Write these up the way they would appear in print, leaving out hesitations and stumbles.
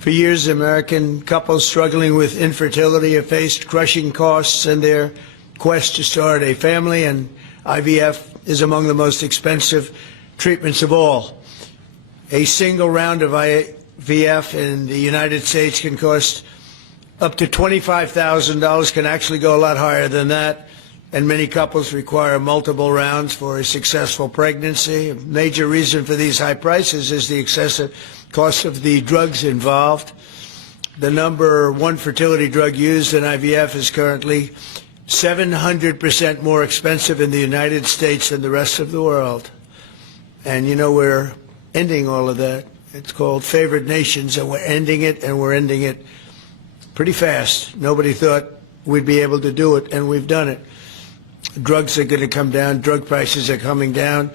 For years, American couples struggling with infertility have faced crushing costs in their quest to start a family, and IVF is among the most expensive treatments of all. A single round of IVF in the United States can cost up to $25,000, can actually go a lot higher than that, and many couples require multiple rounds for a successful pregnancy. A major reason for these high prices is the excessive cost of the drugs involved. The number one fertility drug used in IVF is currently 700% more expensive in the United States than the rest of the world. And you know, we're ending all of that. It's called favored nations, and we're ending it, and we're ending it pretty fast. Nobody thought we'd be able to do it, and we've done it. Drugs are going to come down. Drug prices are coming down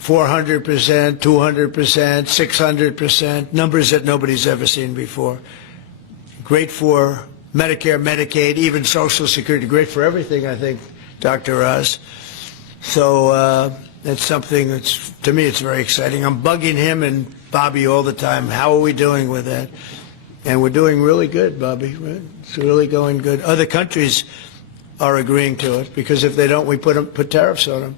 400%, 200%, 600%, numbers that nobody's ever seen before. Great for Medicare, Medicaid, even Social Security. Great for everything, I think, Dr. Oz. So it's something that's, to me, it's very exciting. I'm bugging him and Bobby all the time. How are we doing with that? And we're doing really good, Bobby. Right? It's really going good. Other countries are agreeing to it, because if they don't, we put tariffs on them,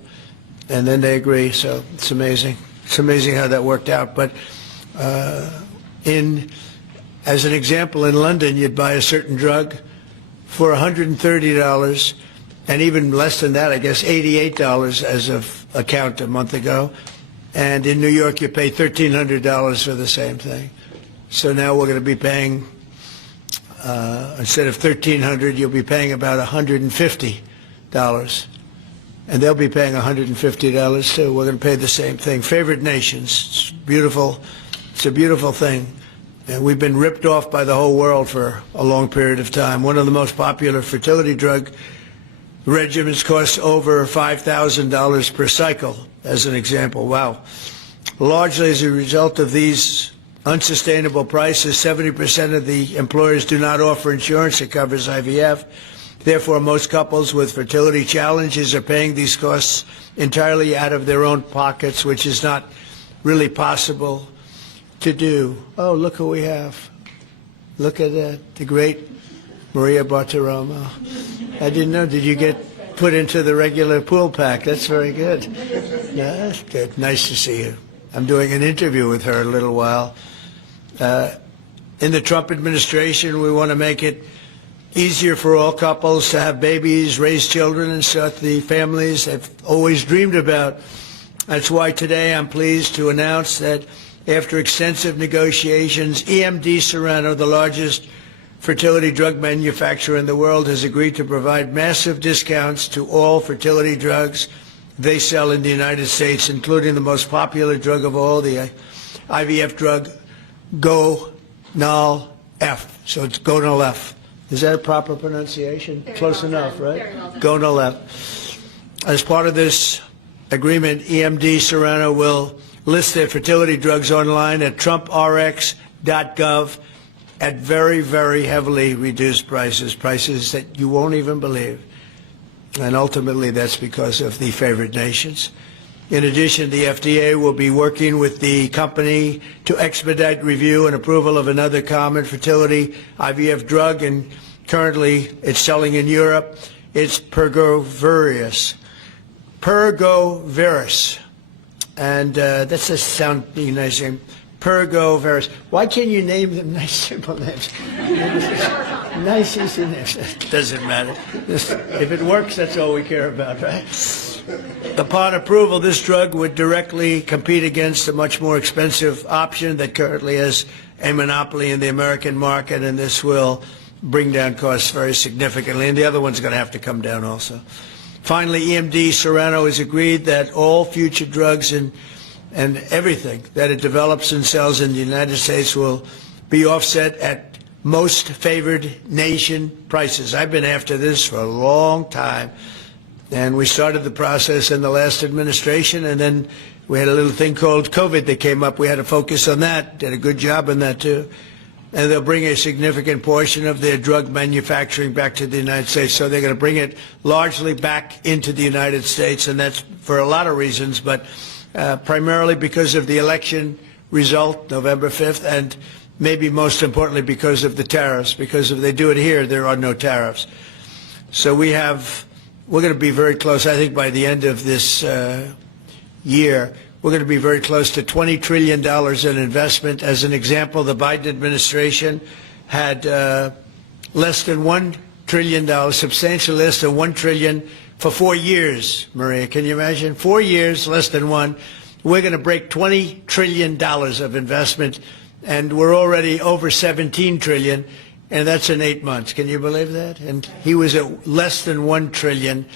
and then they agree. So it's amazing. It's amazing how that worked out. But as an example, in London, you'd buy a certain drug for $130, and even less than that, I guess $88 as of a count a month ago. And in New York, you pay $1,300 for the same thing. So now we're going to be paying, instead of $1,300, you'll be paying about $150. And they'll be paying $150 too. We're going to pay the same thing. Favored nations. It's beautiful. It's a beautiful thing. And we've been ripped off by the whole world for a long period of time. One of the most popular fertility drug regimens costs over $5,000 per cycle, as an example. Wow. Largely as a result of these unsustainable prices, 70% of the employers do not offer insurance that covers IVF. Therefore, most couples with fertility challenges are paying these costs entirely out of their own pockets, which is not really possible to do. Oh, look who we have. Look at that, the great Maria Bartiromo. I didn't know. Did you get put into the regular pool pack? That's very good. Yeah, that's good. Nice to see you. I'm doing an interview with her in a little while. In the Trump administration, we want to make it easier for all couples to have babies, raise children, and start the families they've always dreamed about. That's why today I'm pleased to announce that after extensive negotiations, EMD Serrano, the largest fertility drug manufacturer in the world, has agreed to provide massive discounts to all fertility drugs they sell in the United States, including the most popular drug of all, the IVF drug Gonal-F. So it's Gonal-F. Is that a proper pronunciation? Close enough, right? Gonal-F. As part of this agreement, EMD Serrano will list their fertility drugs online at TrumpRX.gov at very, very heavily reduced prices, prices that you won't even believe. And ultimately, that's because of the favored nations. In addition, the FDA will be working with the company to expedite review and approval of another common fertility IVF drug, and currently it's selling in Europe. It's Pergoveris. And that's a sounding nice name. Pergoveris. Why can't you name them nice, simple names? Nice, easy names. Doesn't matter. If it works, that's all we care about, right? Upon approval, this drug would directly compete against a much more expensive option that currently has a monopoly in the American market, and this will bring down costs very significantly. And the other one's going to have to come down also. Finally, EMD Serrano has agreed that all future drugs and everything that it develops and sells in the United States will be offset at most favored nation prices. I've been after this for a long time, and we started the process in the last administration, and then we had a little thing called COVID that came up. We had to focus on that, did a good job on that too. And they'll bring a significant portion of their drug manufacturing back to the United States. So they're going to bring it largely back into the United States, and that's for a lot of reasons, but primarily because of the election result, November 5th, and maybe most importantly because of the tariffs, because if they do it here, there are no tariffs. So we're going to be very close, I think, by the end of this year. We're going to be very close to $20 trillion in investment. As an example, the Biden administration had less than $1 trillion, substantially less than $1 trillion for 4 years, Maria. Can you imagine? 4 years, less than one. We're going to break $20 trillion of investment, and we're already over $17 trillion, and that's in 8 months. Can you believe that? And he was at less than $1 trillion.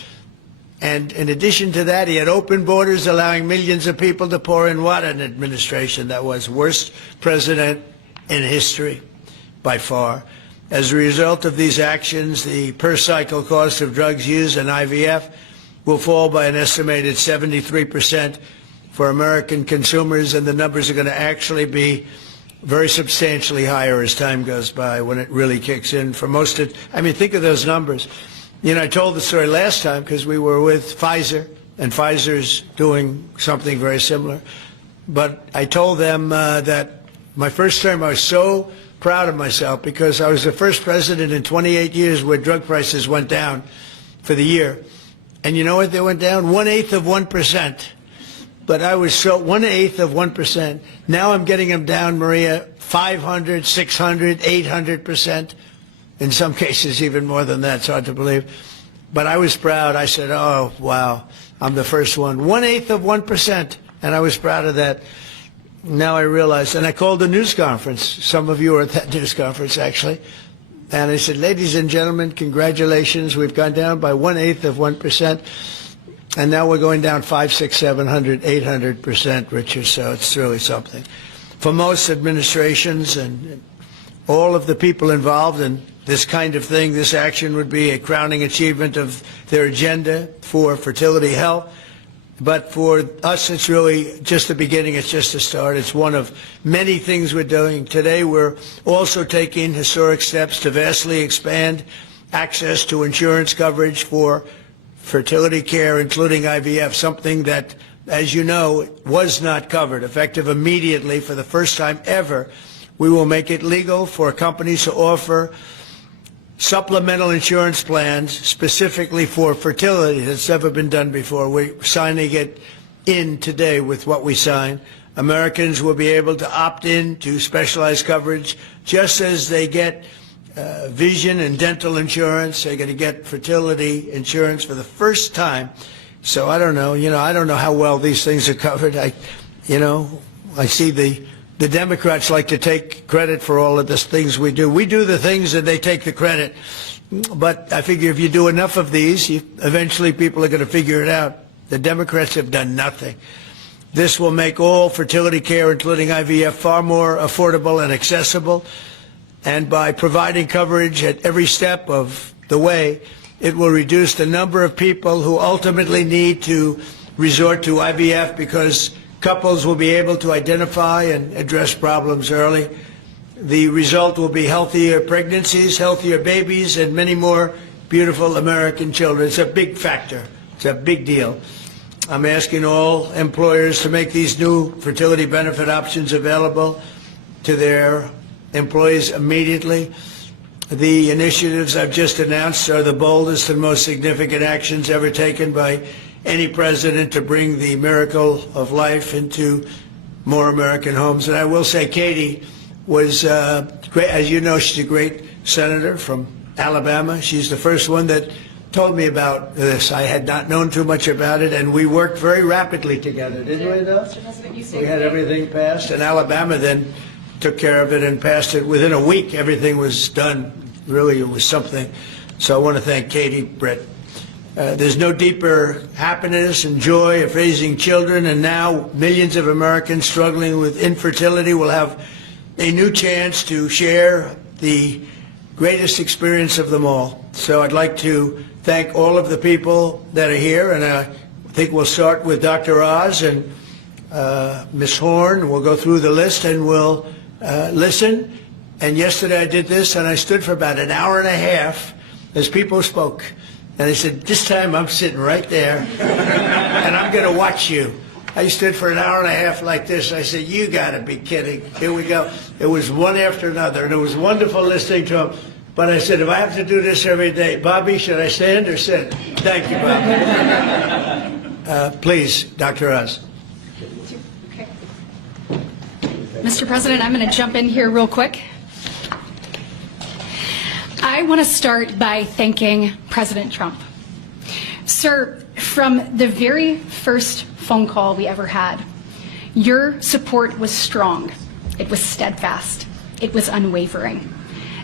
And in addition to that, he had open borders, allowing millions of people to pour in. What an administration that was. Worst president in history, by far. As a result of these actions, the per-cycle cost of drugs used in IVF will fall by an estimated 73% for American consumers, and the numbers are going to actually be very substantially higher as time goes by when it really kicks in. For most of, I mean, think of those numbers. You know, I told the story last time because we were with Pfizer, and Pfizer's doing something very similar. But I told them that my first term, I was so proud of myself because I was the first president in 28 years where drug prices went down for the year. And you know what they went down? 1/8 of 1%. But I was so 1/8 of 1%. Now I'm getting them down, Maria, 500, 600, 800%. In some cases, even more than that. It's hard to believe. But I was proud. I said, oh, wow, I'm the first one. 1/8 of 1%. And I was proud of that. Now I realize, and I called a news conference. Some of you were at that news conference, actually. And I said, ladies and gentlemen, congratulations. We've gone down by 1/8 of 1%. And now we're going down 500, 600, 700, 800%, Richard. So it's really something. For most administrations and all of the people involved in this kind of thing, this action would be a crowning achievement of their agenda for fertility health. But for us, it's really just the beginning. It's just a start. It's one of many things we're doing. Today, we're also taking historic steps to vastly expand access to insurance coverage for fertility care, including IVF, something that, as you know, was not covered. Effective immediately, for the first time ever, we will make it legal for companies to offer supplemental insurance plans specifically for fertility. That's never been done before. We're signing it in today with what we sign. Americans will be able to opt in to specialized coverage just as they get vision and dental insurance. They're going to get fertility insurance for the first time. So I don't know. I don't know how well these things are covered. I see the Democrats like to take credit for all of the things we do. We do the things and they take the credit. But I figure if you do enough of these, eventually people are going to figure it out. The Democrats have done nothing. This will make all fertility care, including IVF, far more affordable and accessible. And by providing coverage at every step of the way, it will reduce the number of people who ultimately need to resort to IVF because couples will be able to identify and address problems early. The result will be healthier pregnancies, healthier babies, and many more beautiful American children. It's a big factor. It's a big deal. I'm asking all employers to make these new fertility benefit options available to their employees immediately. The initiatives I've just announced are the boldest and most significant actions ever taken by any president to bring the miracle of life into more American homes. And I will say Katie was great. As you know, she's a great senator from Alabama. She's the first one that told me about this. I had not known too much about it, and we worked very rapidly together, didn't we, though? We had everything passed, and Alabama then took care of it and passed it. Within a week, everything was done. Really, it was something. So I want to thank Katie, Brett. There's no deeper happiness and joy of raising children, and now millions of Americans struggling with infertility will have a new chance to share the greatest experience of them all. So I'd like to thank all of the people that are here, and I think we'll start with Dr. Oz and Ms. Horn. We'll go through the list and we'll listen. And yesterday I did this, and I stood for about an hour and a half as people spoke. And I said, this time I'm sitting right there, and I'm going to watch you. I stood for an hour and a half like this. I said, you got to be kidding. Here we go. It was one after another, and it was wonderful listening to him. But I said, if I have to do this every day, Bobby, should I stand or sit? Thank you, Bobby. Please, Dr. Oz. Okay. Mr. President, I'm going to jump in here real quick. I want to start by thanking President Trump. Sir, from the very first phone call we ever had, your support was strong, it was steadfast, it was unwavering.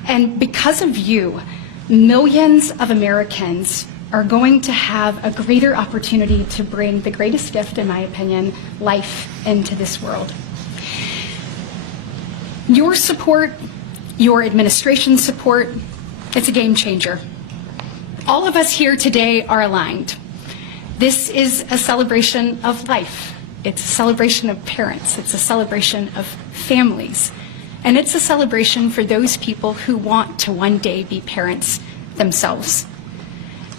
And because of you, millions of Americans are going to have a greater opportunity to bring the greatest gift, in my opinion, life into this world. Your support, your administration's support, it's a game changer. All of us here today are aligned. This is a celebration of life. It's a celebration of parents. It's a celebration of families. And it's a celebration for those people who want to one day be parents themselves.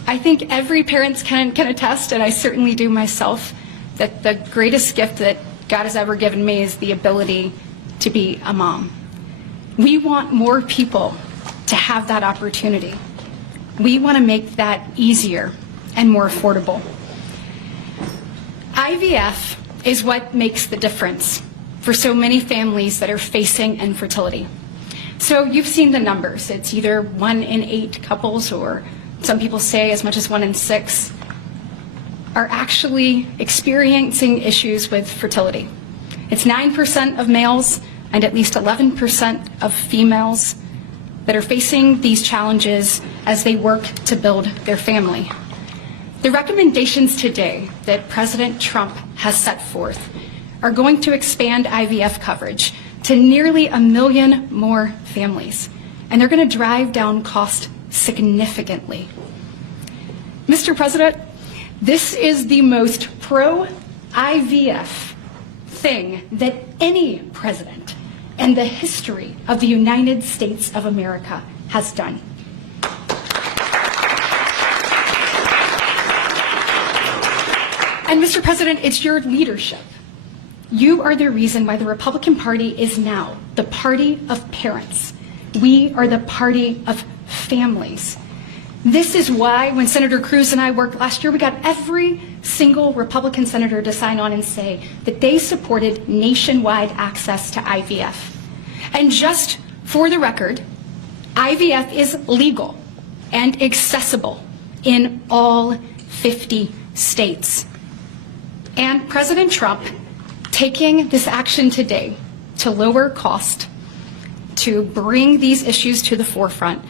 I think every parent can attest, and I certainly do myself, that the greatest gift that God has ever given me is the ability to be a mom. We want more people to have that opportunity. We want to make that easier and more affordable. IVF is what makes the difference for so many families that are facing infertility. So you've seen the numbers. It's either 1 in 8 couples, or some people say as much as 1 in 6, are actually experiencing issues with fertility. It's 9% of males and at least 11% of females that are facing these challenges as they work to build their family. The recommendations today that President Trump has set forth are going to expand IVF coverage to nearly 1 million more families, and they're going to drive down cost significantly. Mr. President, this is the most pro-IVF thing that any president in the history of the United States of America has done. And Mr. President, it's your leadership. You are the reason why the Republican Party is now the party of parents. We are the party of families. This is why when Senator Cruz and I worked last year, we got every single Republican senator to sign on and say that they supported nationwide access to IVF. And just for the record, IVF is legal and accessible in all 50 states. And President Trump taking this action today to lower cost, to bring these issues to the forefront,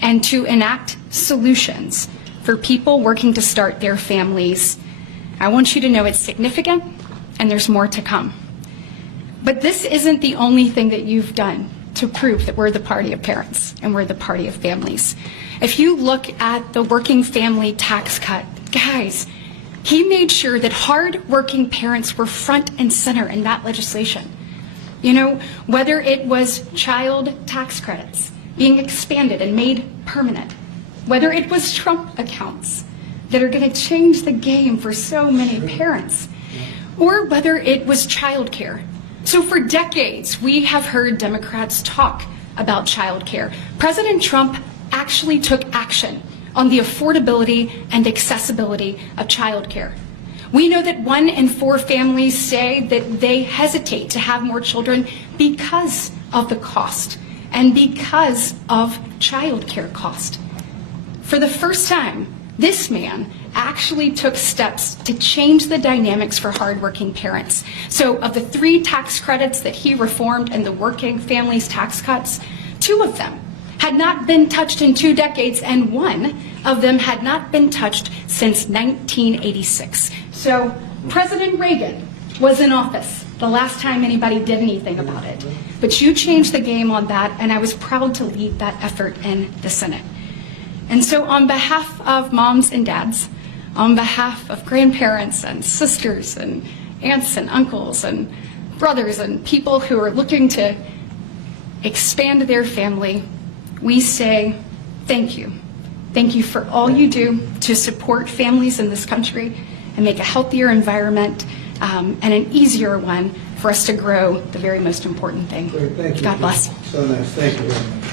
and to enact solutions for people working to start their families, I want you to know it's significant and there's more to come. But this isn't the only thing that you've done to prove that we're the party of parents and we're the party of families. If you look at the working family tax cut, guys, he made sure that hard-working parents were front and center in that legislation. You know, whether it was child tax credits being expanded and made permanent, whether it was Trump accounts that are going to change the game for so many parents, or whether it was childcare. So for decades, we have heard Democrats talk about childcare. President Trump actually took action on the affordability and accessibility of childcare. We know that 1 in 4 families say that they hesitate to have more children because of the cost and because of childcare cost. For the first time, this man actually took steps to change the dynamics for hardworking parents. So of the 3 tax credits that he reformed and the working families tax cuts, 2 of them had not been touched in 2 decades, and 1 of them had not been touched since 1986. So President Reagan was in office the last time anybody did anything about it. But you changed the game on that, and I was proud to lead that effort in the Senate. And so on behalf of moms and dads, on behalf of grandparents and sisters and aunts and uncles and brothers and people who are looking to expand their family, we say thank you. Thank you for all you do to support families in this country and make a healthier environment and an easier one for us to grow the very most important thing. Great, thank you. God bless. So nice. Thank you very much.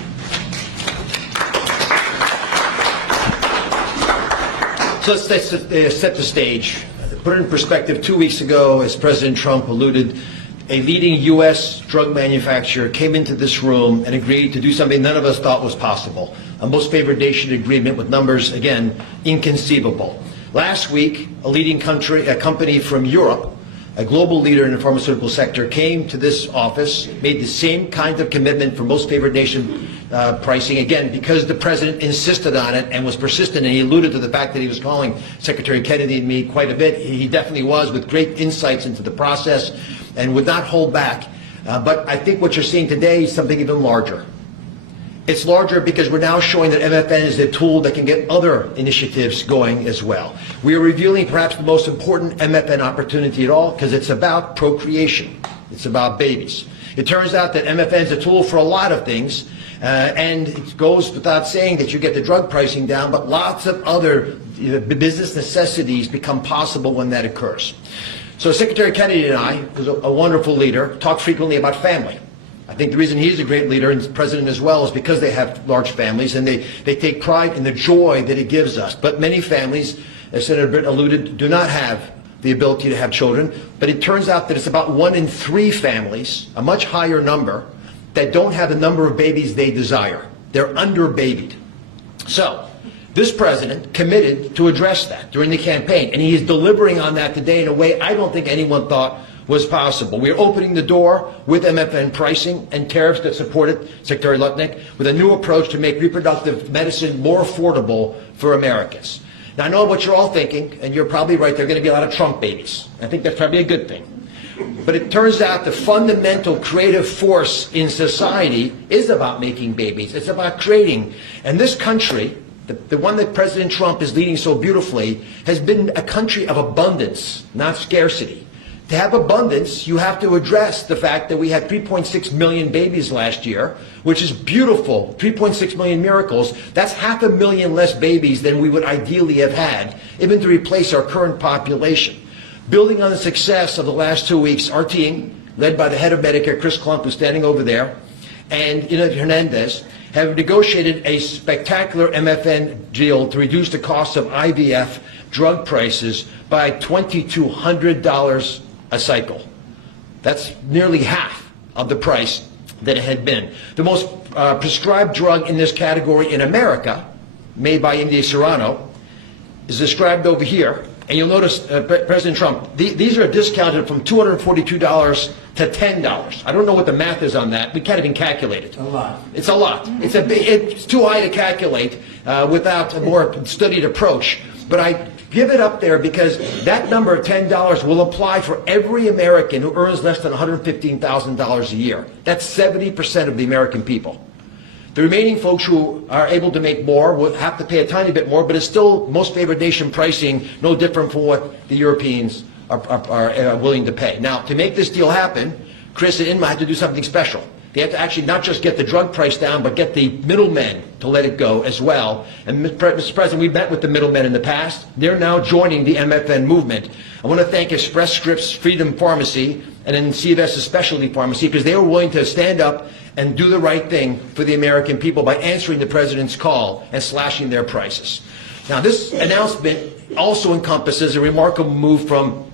So let's set the stage. Put it in perspective, 2 weeks ago, as President Trump alluded, a leading U.S. drug manufacturer came into this room and agreed to do something none of us thought was possible. A most favored nation agreement with numbers, again, inconceivable. Last week, a company from Europe, a global leader in the pharmaceutical sector, came to this office, made the same kind of commitment for most favored nation pricing, again, because the president insisted on it and was persistent, and he alluded to the fact that he was calling Secretary Kennedy and me quite a bit. He definitely was, with great insights into the process, and would not hold back. But I think what you're seeing today is something even larger. It's larger because we're now showing that MFN is a tool that can get other initiatives going as well. We are revealing perhaps the most important MFN opportunity at all, because it's about procreation. It's about babies. It turns out that MFN is a tool for a lot of things, and it goes without saying that you get the drug pricing down, but lots of other business necessities become possible when that occurs. So Secretary Kennedy and I, who's a wonderful leader, talk frequently about family. I think the reason he's a great leader, and the president as well, is because they have large families and they take pride in the joy that it gives us. But many families, as Senator Britt alluded, do not have the ability to have children. But it turns out that it's about 1 in 3 families, a much higher number, that don't have the number of babies they desire. They're under-babied. So this president committed to address that during the campaign, and he is delivering on that today in a way I don't think anyone thought was possible. We're opening the door with MFN pricing and tariffs that support it, Secretary Lutnick, with a new approach to make reproductive medicine more affordable for Americans. Now, I know what you're all thinking, and you're probably right, there are going to be a lot of Trump babies. I think that's probably a good thing. But it turns out the fundamental creative force in society is about making babies. It's about creating. And this country, the one that President Trump is leading so beautifully, has been a country of abundance, not scarcity. To have abundance, you have to address the fact that we had 3.6 million babies last year, which is beautiful, 3.6 million miracles. That's 500,000 less babies than we would ideally have had, even to replace our current population. Building on the success of the last 2 weeks, our team, led by the head of Medicare, Chris Klump, who's standing over there, and Ina Hernandez, have negotiated a spectacular MFN deal to reduce the cost of IVF drug prices by $2,200 a cycle. That's nearly half of the price that it had been. The most prescribed drug in this category in America, made by India Serrano, is described over here. And you'll notice, President Trump, these are discounted from $242 to $10. I don't know what the math is on that. We can't even calculate it. A lot. It's a lot. It's too high to calculate without a more studied approach. But I give it up there because that number of $10 will apply for every American who earns less than $115,000 a year. That's 70% of the American people. The remaining folks who are able to make more will have to pay a tiny bit more, but it's still most favored nation pricing, no different from what the Europeans are willing to pay. Now, to make this deal happen, Chris and Inma had to do something special. They have to actually not just get the drug price down, but get the middlemen to let it go as well. And Mr. President, we've met with the middlemen in the past. They're now joining the MFN movement. I want to thank Express Scripts Freedom Pharmacy and then CVS's Specialty Pharmacy, because they were willing to stand up and do the right thing for the American people by answering the president's call and slashing their prices. Now, this announcement also encompasses a remarkable move from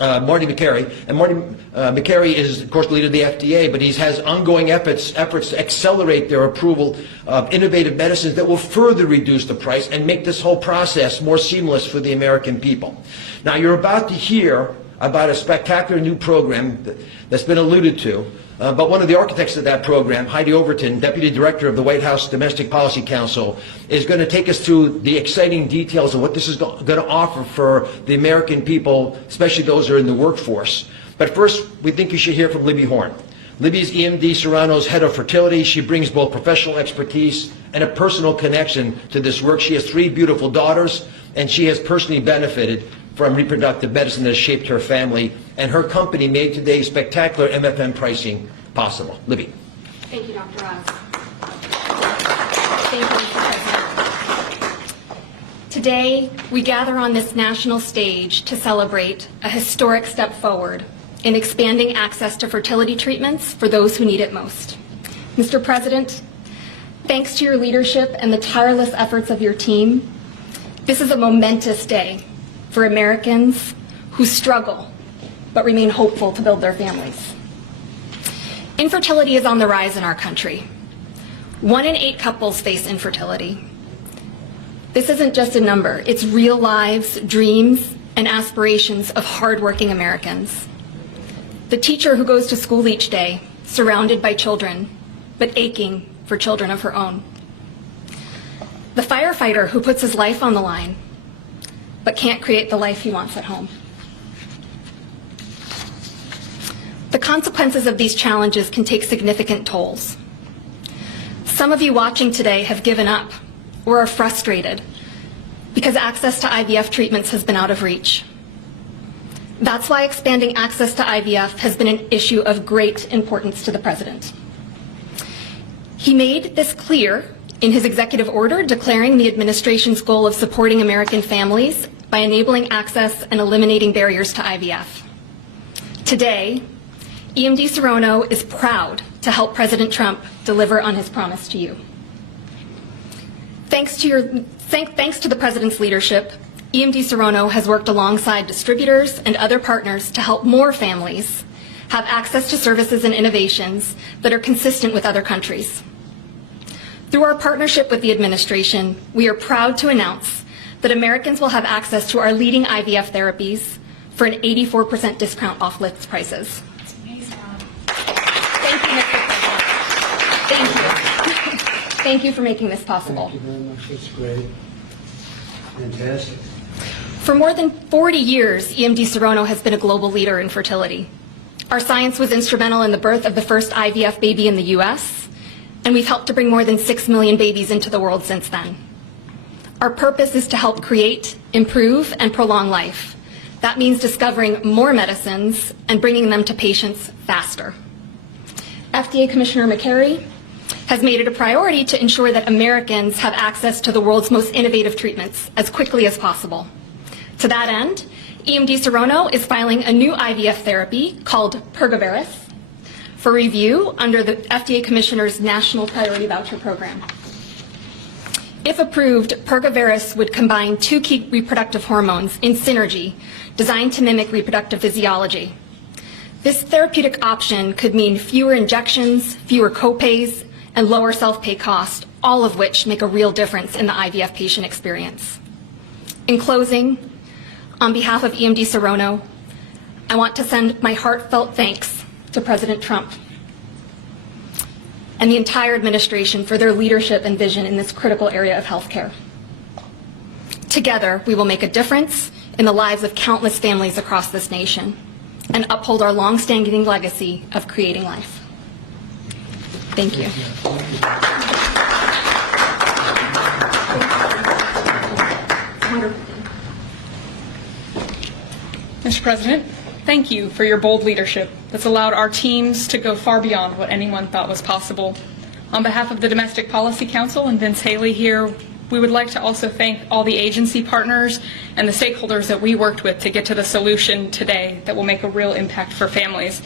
Marty Makary. And Marty Makary is, of course, the leader of the FDA, but he has ongoing efforts to accelerate their approval of innovative medicines that will further reduce the price and make this whole process more seamless for the American people. Now, you're about to hear about a spectacular new program that's been alluded to, but one of the architects of that program, Heidi Overton, Deputy Director of the White House Domestic Policy Council, is going to take us through the exciting details of what this is going to offer for the American people, especially those who are in the workforce. But first, we think you should hear from Libby Horn. Libby is EMD Serrano's head of fertility. She brings both professional expertise and a personal connection to this work. She has 3 beautiful daughters, and she has personally benefited from reproductive medicine that has shaped her family, and her company made today's spectacular MFN pricing possible. Libby. Thank you, Dr. Oz. Thank you, Mr. President. Today, we gather on this national stage to celebrate a historic step forward in expanding access to fertility treatments for those who need it most. Mr. President, thanks to your leadership and the tireless efforts of your team, this is a momentous day for Americans who struggle but remain hopeful to build their families. Infertility is on the rise in our country. 1 in 8 couples face infertility. This isn't just a number, it's real lives, dreams, and aspirations of hardworking Americans. The teacher who goes to school each day, surrounded by children, but aching for children of her own. The firefighter who puts his life on the line, but can't create the life he wants at home. The consequences of these challenges can take significant tolls. Some of you watching today have given up or are frustrated because access to IVF treatments has been out of reach. That's why expanding access to IVF has been an issue of great importance to the President. He made this clear in his executive order declaring the administration's goal of supporting American families by enabling access and eliminating barriers to IVF. Today, EMD Serono is proud to help President Trump deliver on his promise to you. Thanks to the President's leadership, EMD Serono has worked alongside distributors and other partners to help more families have access to services and innovations that are consistent with other countries. Through our partnership with the administration, we are proud to announce that Americans will have access to our leading IVF therapies for an 84% discount off list prices. That's amazing. Thank you, Mr. President. Thank you. Thank you for making this possible. Thank you very much. That's great. Fantastic. For more than 40 years, EMD Serono has been a global leader in fertility. Our science was instrumental in the birth of the first IVF baby in the U.S., and we've helped to bring more than 6 million babies into the world since then. Our purpose is to help create, improve, and prolong life. That means discovering more medicines and bringing them to patients faster. FDA Commissioner McCary has made it a priority to ensure that Americans have access to the world's most innovative treatments as quickly as possible. To that end, EMD Serono is filing a new IVF therapy called Pergoveris for review under the FDA Commissioner's National Priority Voucher Program. If approved, Pergoveris would combine 2 key reproductive hormones in synergy designed to mimic reproductive physiology. This therapeutic option could mean fewer injections, fewer copays, and lower self-pay costs, all of which make a real difference in the IVF patient experience. In closing, on behalf of EMD Serono, I want to send my heartfelt thanks to President Trump and the entire administration for their leadership and vision in this critical area of healthcare. Together, we will make a difference in the lives of countless families across this nation and uphold our long-standing legacy of creating life. Thank you. Mr. President, thank you for your bold leadership that's allowed our teams to go far beyond what anyone thought was possible. On behalf of the Domestic Policy Council and Vince Haley here, we would like to also thank all the agency partners and the stakeholders that we worked with to get to the solution today that will make a real impact for families.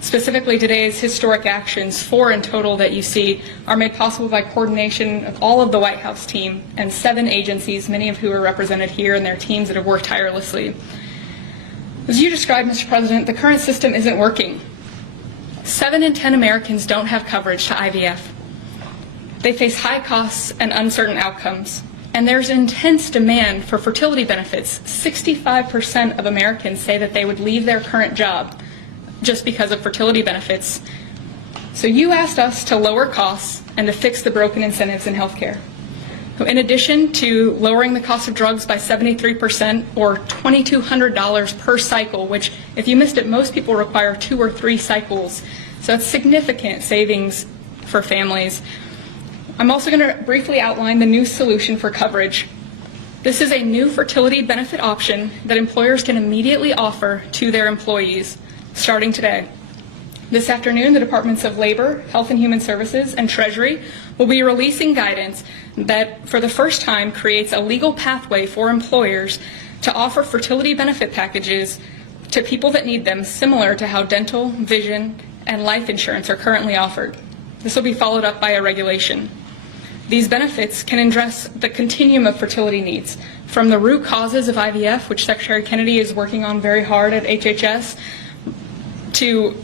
Specifically, today's historic actions, 4 in total that you see, are made possible by coordination of all of the White House team and 7 agencies, many of who are represented here, and their teams that have worked tirelessly. As you described, Mr. President, the current system isn't working. 7 in 10 Americans don't have coverage to IVF. They face high costs and uncertain outcomes. And there's intense demand for fertility benefits. 65% of Americans say that they would leave their current job just because of fertility benefits. So you asked us to lower costs and to fix the broken incentives in healthcare. In addition to lowering the cost of drugs by 73% or $2,200 per cycle, which if you missed it, most people require 2 or 3 cycles. So it's significant savings for families. I'm also going to briefly outline the new solution for coverage. This is a new fertility benefit option that employers can immediately offer to their employees starting today. This afternoon, the Departments of Labor, Health and Human Services, and Treasury will be releasing guidance that, for the first time, creates a legal pathway for employers to offer fertility benefit packages to people that need them, similar to how dental, vision, and life insurance are currently offered. This will be followed up by a regulation. These benefits can address the continuum of fertility needs, from the root causes of IVF, which Secretary Kennedy is working on very hard at HHS, to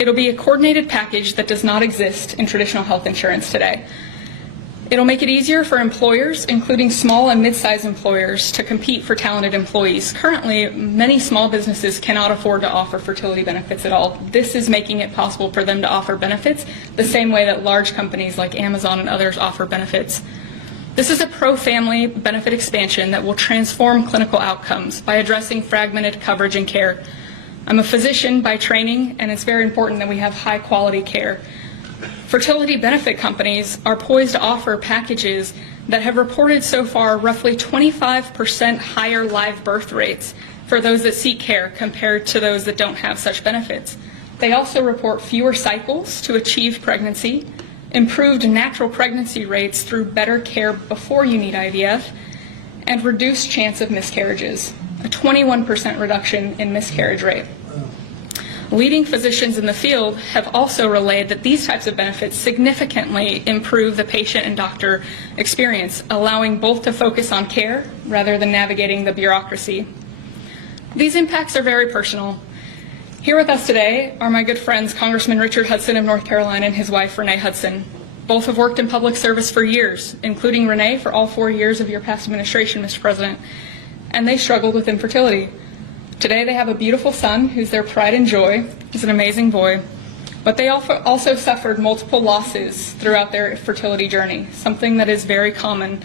it'll be a coordinated package that does not exist in traditional health insurance today. It'll make it easier for employers, including small and mid-sized employers, to compete for talented employees. Currently, many small businesses cannot afford to offer fertility benefits at all. This is making it possible for them to offer benefits the same way that large companies like Amazon and others offer benefits. This is a pro-family benefit expansion that will transform clinical outcomes by addressing fragmented coverage and care. I'm a physician by training, and it's very important that we have high-quality care. Fertility benefit companies are poised to offer packages that have reported so far roughly 25% higher live birth rates for those that seek care compared to those that don't have such benefits. They also report fewer cycles to achieve pregnancy, improved natural pregnancy rates through better care before you need IVF, and reduced chance of miscarriages, a 21% reduction in miscarriage rate. Leading physicians in the field have also relayed that these types of benefits significantly improve the patient and doctor experience, allowing both to focus on care rather than navigating the bureaucracy. These impacts are very personal. Here with us today are my good friends, Congressman Richard Hudson of North Carolina and his wife, Renee Hudson. Both have worked in public service for years, including Renee for all 4 years of your past administration, Mr. President, and they struggled with infertility. Today they have a beautiful son who's their pride and joy. He's an amazing boy. But they also suffered multiple losses throughout their fertility journey, something that is very common.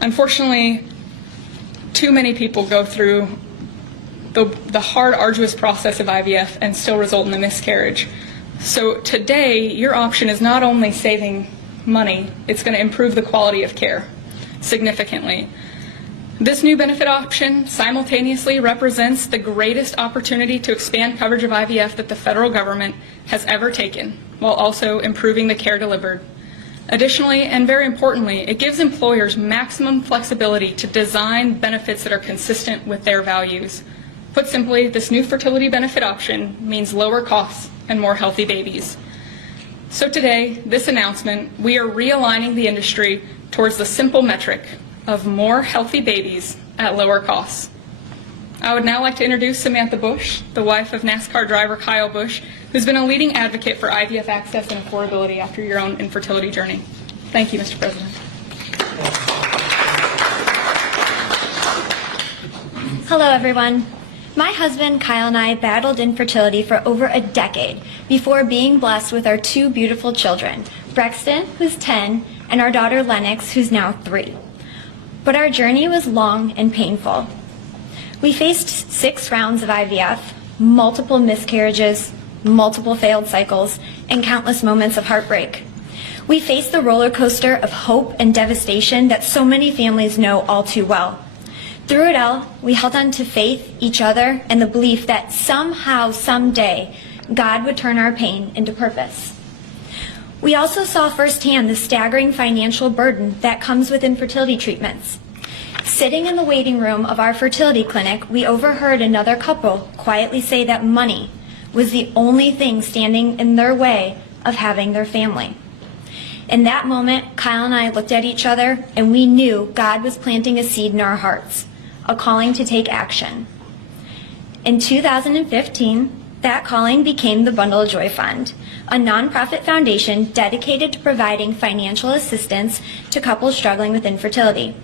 Unfortunately, too many people go through the hard, arduous process of IVF and still result in a miscarriage. So today, your option is not only saving money, it's going to improve the quality of care significantly. This new benefit option simultaneously represents the greatest opportunity to expand coverage of IVF that the federal government has ever taken, while also improving the care delivered. Additionally, and very importantly, it gives employers maximum flexibility to design benefits that are consistent with their values. Put simply, this new fertility benefit option means lower costs and more healthy babies. So today, this announcement, we are realigning the industry towards the simple metric of more healthy babies at lower costs. I would now like to introduce Samantha Bush, the wife of NASCAR driver Kyle Busch, who's been a leading advocate for IVF access and affordability after your own infertility journey. Thank you, Mr. President. Hello, everyone. My husband, Kyle, and I battled infertility for over a decade before being blessed with our 2 beautiful children, Brexton, who's 10, and our daughter, Lennox, who's now 3. But our journey was long and painful. We faced 6 rounds of IVF, multiple miscarriages, multiple failed cycles, and countless moments of heartbreak. We faced the roller coaster of hope and devastation that so many families know all too well. Through it all, we held on to faith, each other, and the belief that somehow, someday, God would turn our pain into purpose. We also saw firsthand the staggering financial burden that comes with infertility treatments. Sitting in the waiting room of our fertility clinic, we overheard another couple quietly say that money was the only thing standing in their way of having their family. In that moment, Kyle and I looked at each other, and we knew God was planting a seed in our hearts, a calling to take action. In 2015, that calling became the Bundle of Joy Fund, a nonprofit foundation dedicated to providing financial assistance to couples struggling with infertility.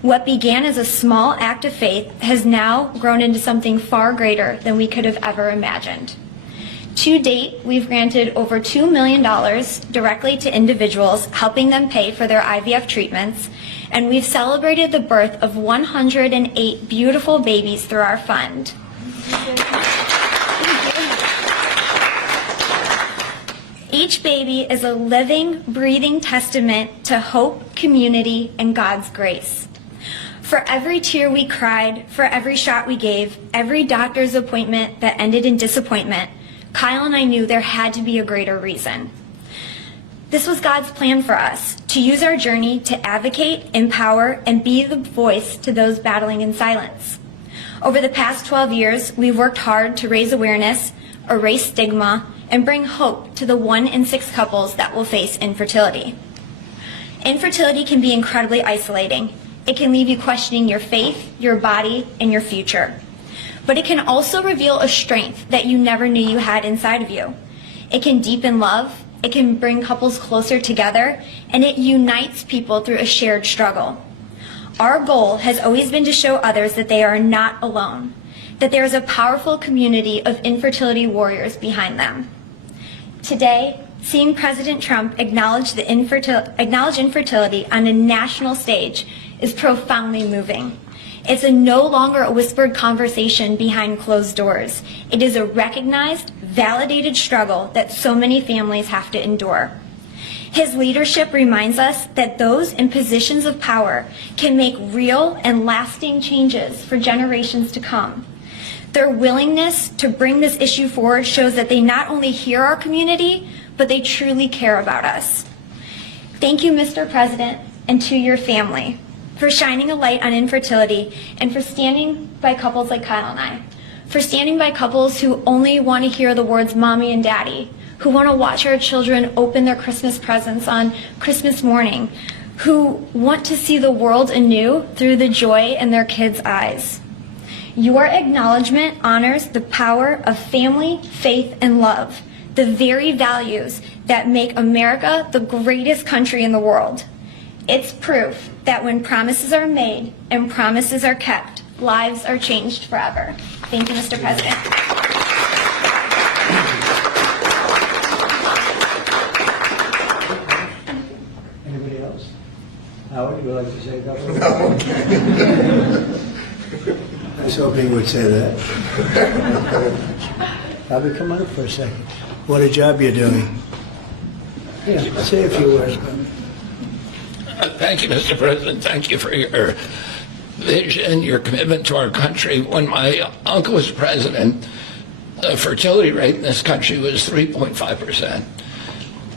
What began as a small act of faith has now grown into something far greater than we could have ever imagined. To date, we've granted over $2 million directly to individuals, helping them pay for their IVF treatments, and we've celebrated the birth of 108 beautiful babies through our fund. Each baby is a living, breathing testament to hope, community, and God's grace. For every tear we cried, for every shot we gave, every doctor's appointment that ended in disappointment, Kyle and I knew there had to be a greater reason. This was God's plan for us, to use our journey to advocate, empower, and be the voice to those battling in silence. Over the past 12 years, we've worked hard to raise awareness, erase stigma, and bring hope to the 1 in 6 couples that will face infertility. Infertility can be incredibly isolating. It can leave you questioning your faith, your body, and your future. But it can also reveal a strength that you never knew you had inside of you. It can deepen love, it can bring couples closer together, and it unites people through a shared struggle. Our goal has always been to show others that they are not alone, that there is a powerful community of infertility warriors behind them. Today, seeing President Trump acknowledge infertility on a national stage is profoundly moving. It's no longer a whispered conversation behind closed doors. It is a recognized, validated struggle that so many families have to endure. His leadership reminds us that those in positions of power can make real and lasting changes for generations to come. Their willingness to bring this issue forward shows that they not only hear our community, but they truly care about us. Thank you, Mr. President, and to your family for shining a light on infertility and for standing by couples like Kyle and I, for standing by couples who only want to hear the words mommy and daddy, who want to watch our children open their Christmas presents on Christmas morning, who want to see the world anew through the joy in their kids' eyes. Your acknowledgement honors the power of family, faith, and love, the very values that make America the greatest country in the world. It's proof that when promises are made and promises are kept, lives are changed forever. Thank you, Mr. President. Anybody else? Howard, you would like to say a couple of words? I was hoping he would say that. Bobby, come on up for a second. What a job you're doing. Yeah, say a few words, Bobby. Thank you, Mr. President. Thank you for your vision, your commitment to our country. When my uncle was president, the fertility rate in this country was 3.5%.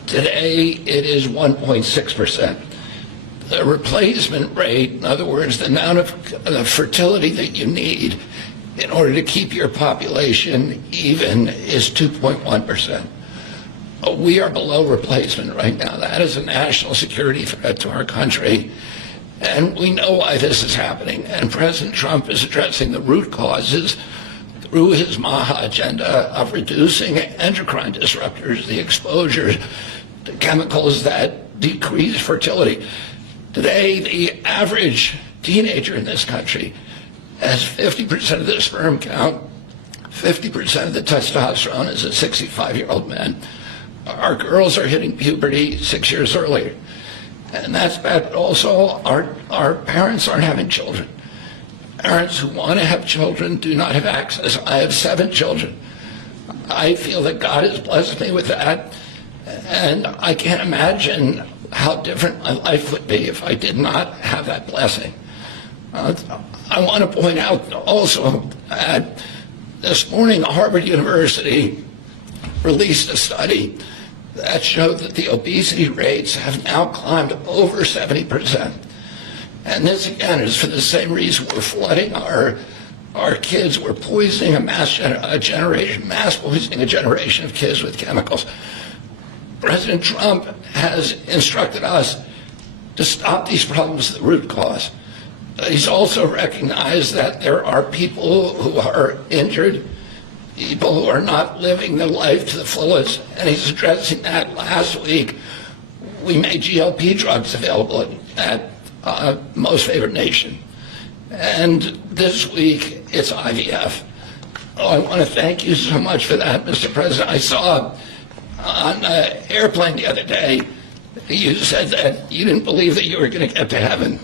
Today, it is 1.6%. The replacement rate, in other words, the amount of fertility that you need in order to keep your population even, is 2.1%. We are below replacement right now. That is a national security threat to our country. And we know why this is happening. And President Trump is addressing the root causes through his MAHA agenda of reducing endocrine disruptors, the exposure to chemicals that decrease fertility. Today, the average teenager in this country has 50% of the sperm count, 50% of the testosterone as a 65-year-old man. Our girls are hitting puberty 6 years earlier. And that's bad, but also our parents aren't having children. Parents who want to have children do not have access. I have 7 children. I feel that God has blessed me with that, and I can't imagine how different my life would be if I did not have that blessing. I want to point out also that this morning Harvard University released a study that showed that the obesity rates have now climbed over 70%. And this, again, is for the same reason we're flooding our kids. We're poisoning mass poisoning a generation of kids with chemicals. President Trump has instructed us to stop these problems at the root cause. He's also recognized that there are people who are injured, people who are not living their life to the fullest, and he's addressing that. Last week, we made GLP drugs available at Most Favored Nation. And this week, it's IVF. I want to thank you so much for that, Mr. President. I saw on an airplane the other day, you said that you didn't believe that you were going to get to heaven.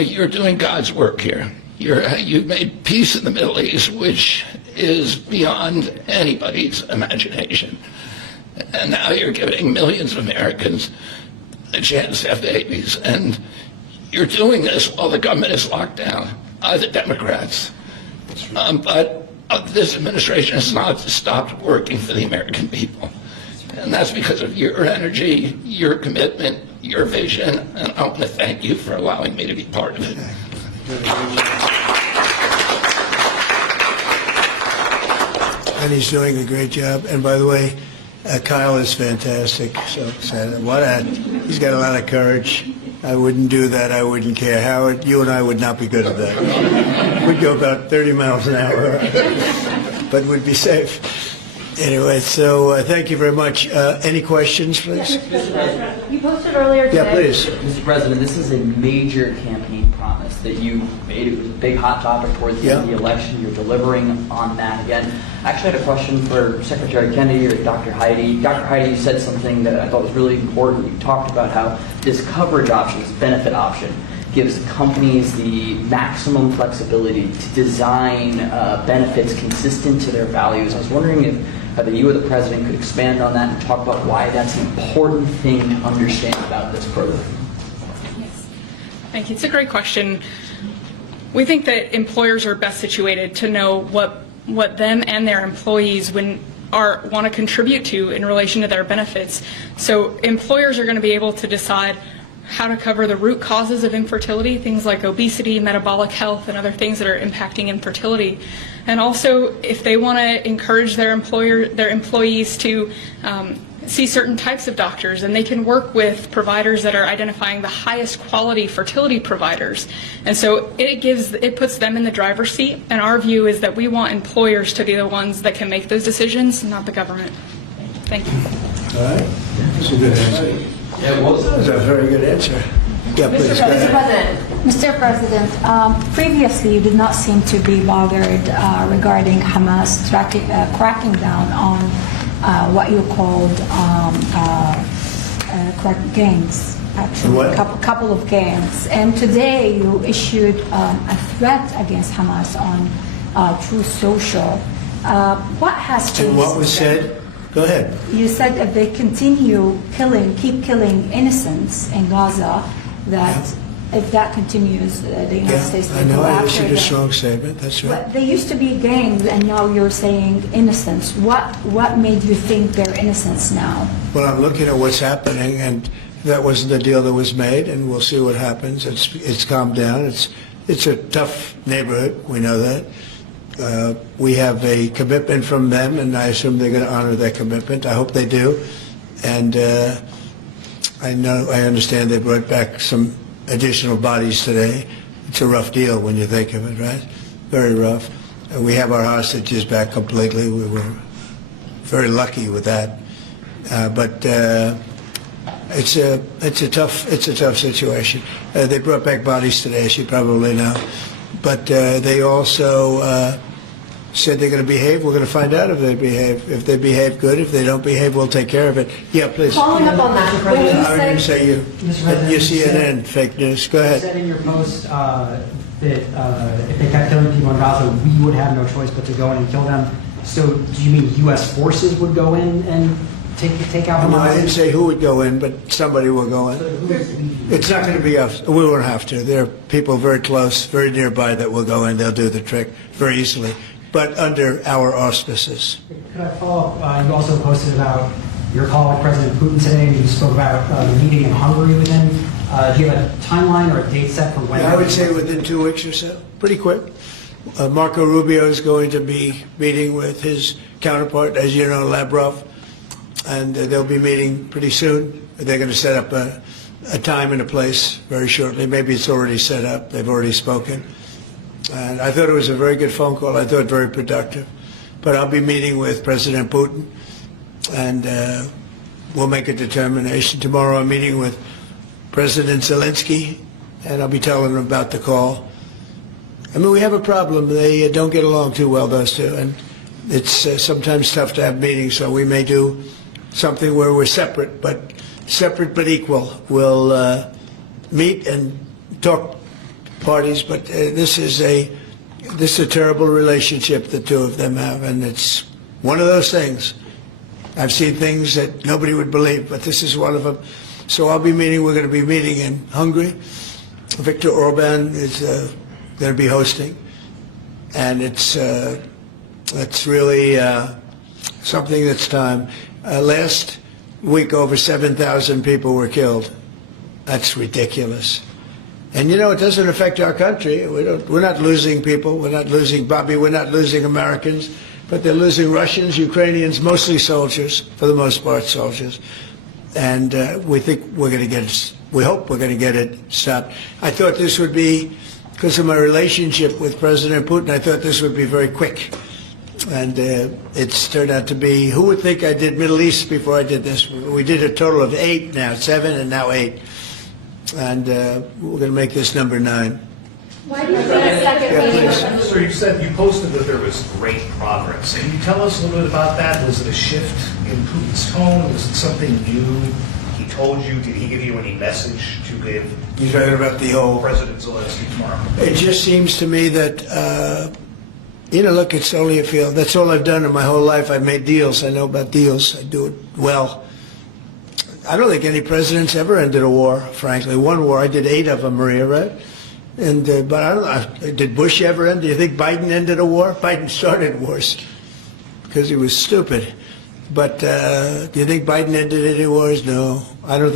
You're doing God's work here. You've made peace in the Middle East, which is beyond anybody's imagination. And now you're giving millions of Americans a chance to have babies. And you're doing this while the government is locked down by the Democrats. But this administration has not stopped working for the American people. And that's because of your energy, your commitment, your vision. And I want to thank you for allowing me to be part of it. And he's doing a great job. And by the way, Kyle is fantastic. So he's got a lot of courage. I wouldn't do that. I wouldn't care. Howard, you and I would not be good at that. We'd go about 30 miles an hour, but we'd be safe. Anyway, so thank you very much. Any questions, please? You posted earlier today. Yeah, please. Mr. President, this is a major campaign promise that you made. It was a big hot topic towards the end of the election. You're delivering on that again. I actually had a question for Secretary Kennedy or Dr. Heidi. Dr. Heidi, you said something that I thought was really important. You talked about how this coverage option, this benefit option, gives companies the maximum flexibility to design benefits consistent to their values. I was wondering if either you or the President could expand on that and talk about why that's an important thing to understand about this program. Yes. Thank you. It's a great question. We think that employers are best situated to know what them and their employees want to contribute to in relation to their benefits. So employers are going to be able to decide how to cover the root causes of infertility, things like obesity, metabolic health, and other things that are impacting infertility. And also, if they want to encourage their employees to see certain types of doctors, and they can work with providers that are identifying the highest quality fertility providers. And so it puts them in the driver's seat. And our view is that we want employers to be the ones that can make those decisions, not the government. Thank you. All right. That's a good answer. That was a very good answer. Yeah, please. Mr. President, previously you did not seem to be bothered regarding Hamas cracking down on what you called gangs. Actually, What? couple of gangs. And today you issued a threat against Hamas on Truth Social. What has changed? And what was said? Go ahead. You said if they continue keep killing innocents in Gaza, that if that continues, the United States I will know go I after issued a them. strong statement. That's right. But they used to be gangs, and now you're saying innocents. What made you think they're innocents now? Well, I'm looking at what's happening, and that wasn't the deal that was made, and we'll see what happens. It's calmed down. It's a tough neighborhood. We know that. We have a commitment from them, and I assume they're going to honor that commitment. I hope they do. And I understand they brought back some additional bodies today. It's a rough deal when you think of it, right? Very rough. We have our hostages back completely. We were very lucky with that. But it's a tough situation. They brought back bodies today, as you probably know. But they also said they're going to behave. We're going to find out if they behave. If they behave good, if they don't behave, we'll take care of it. Yeah, please. Following up on that, when you I didn't say you. You CNN fake news. Go You ahead. said in your post that if they kept killing people in Gaza, we would have no choice but to go in and kill them. So do you mean U.S. forces would go in and take out Hamas? No, I didn't say who would go in, but somebody will go in. It's not going to be us. We won't have to. There are people very close, very nearby that will go in. They'll do the trick very easily, but under our auspices. Could I follow up? You also posted about your call with President Putin today, and you spoke about the meeting in Hungary with him. Do you have a timeline or a date set for when? I would say within 2 weeks or so, pretty quick. Marco Rubio is going to be meeting with his counterpart, as you know, Lavrov, and they'll be meeting pretty soon. They're going to set up a time and a place very shortly. Maybe it's already set up. They've already spoken. And I thought it was a very good phone call. I thought very productive. But I'll be meeting with President Putin, and we'll make a determination. Tomorrow I'm meeting with President Zelensky, and I'll be telling him about the call. I mean, we have a problem. They don't get along too well, those two, and it's sometimes tough to have meetings, so we may do something where we're separate but equal. We'll meet and talk parties, but this is a terrible relationship the two of them have, and it's one of those things. I've seen things that nobody would believe, but this is one of them. So we're going to be meeting in Hungary. Viktor Orban is going to be hosting. And it's really something that's time. Last week, over 7,000 people were killed. That's ridiculous. And it doesn't affect our country. We're not losing people. We're not losing Bobby. We're not losing Americans. But they're losing Russians, Ukrainians, mostly soldiers, for the most part, soldiers. And we think we're going to get it. We hope we're going to get it stopped. I thought this would be, because of my relationship with President Putin, I thought this would be very quick. And it's turned out to be, who would think I did Middle East before I did this? We did a total of 8 now, 7 and now 8. And we're going to make this number 9. Why do you think a second meeting? Sir, you said you posted that there was great progress. Can you tell us a little bit about that? Was it a shift in Putin's tone? Was it something new he told you? Did he give you any message to give? You're talking about the whole President Zelensky tomorrow. It just seems to me that, look, it's only a field. That's all I've done in my whole life. I've made deals. I know about deals. I do it well. I don't think any president's ever ended a war, frankly. One war, I did 8 of them, Maria, right? And but I don't know, did Bush ever end? Do you think Biden ended a war? Biden started wars because he was stupid. But do you think Biden ended any wars? No. I don't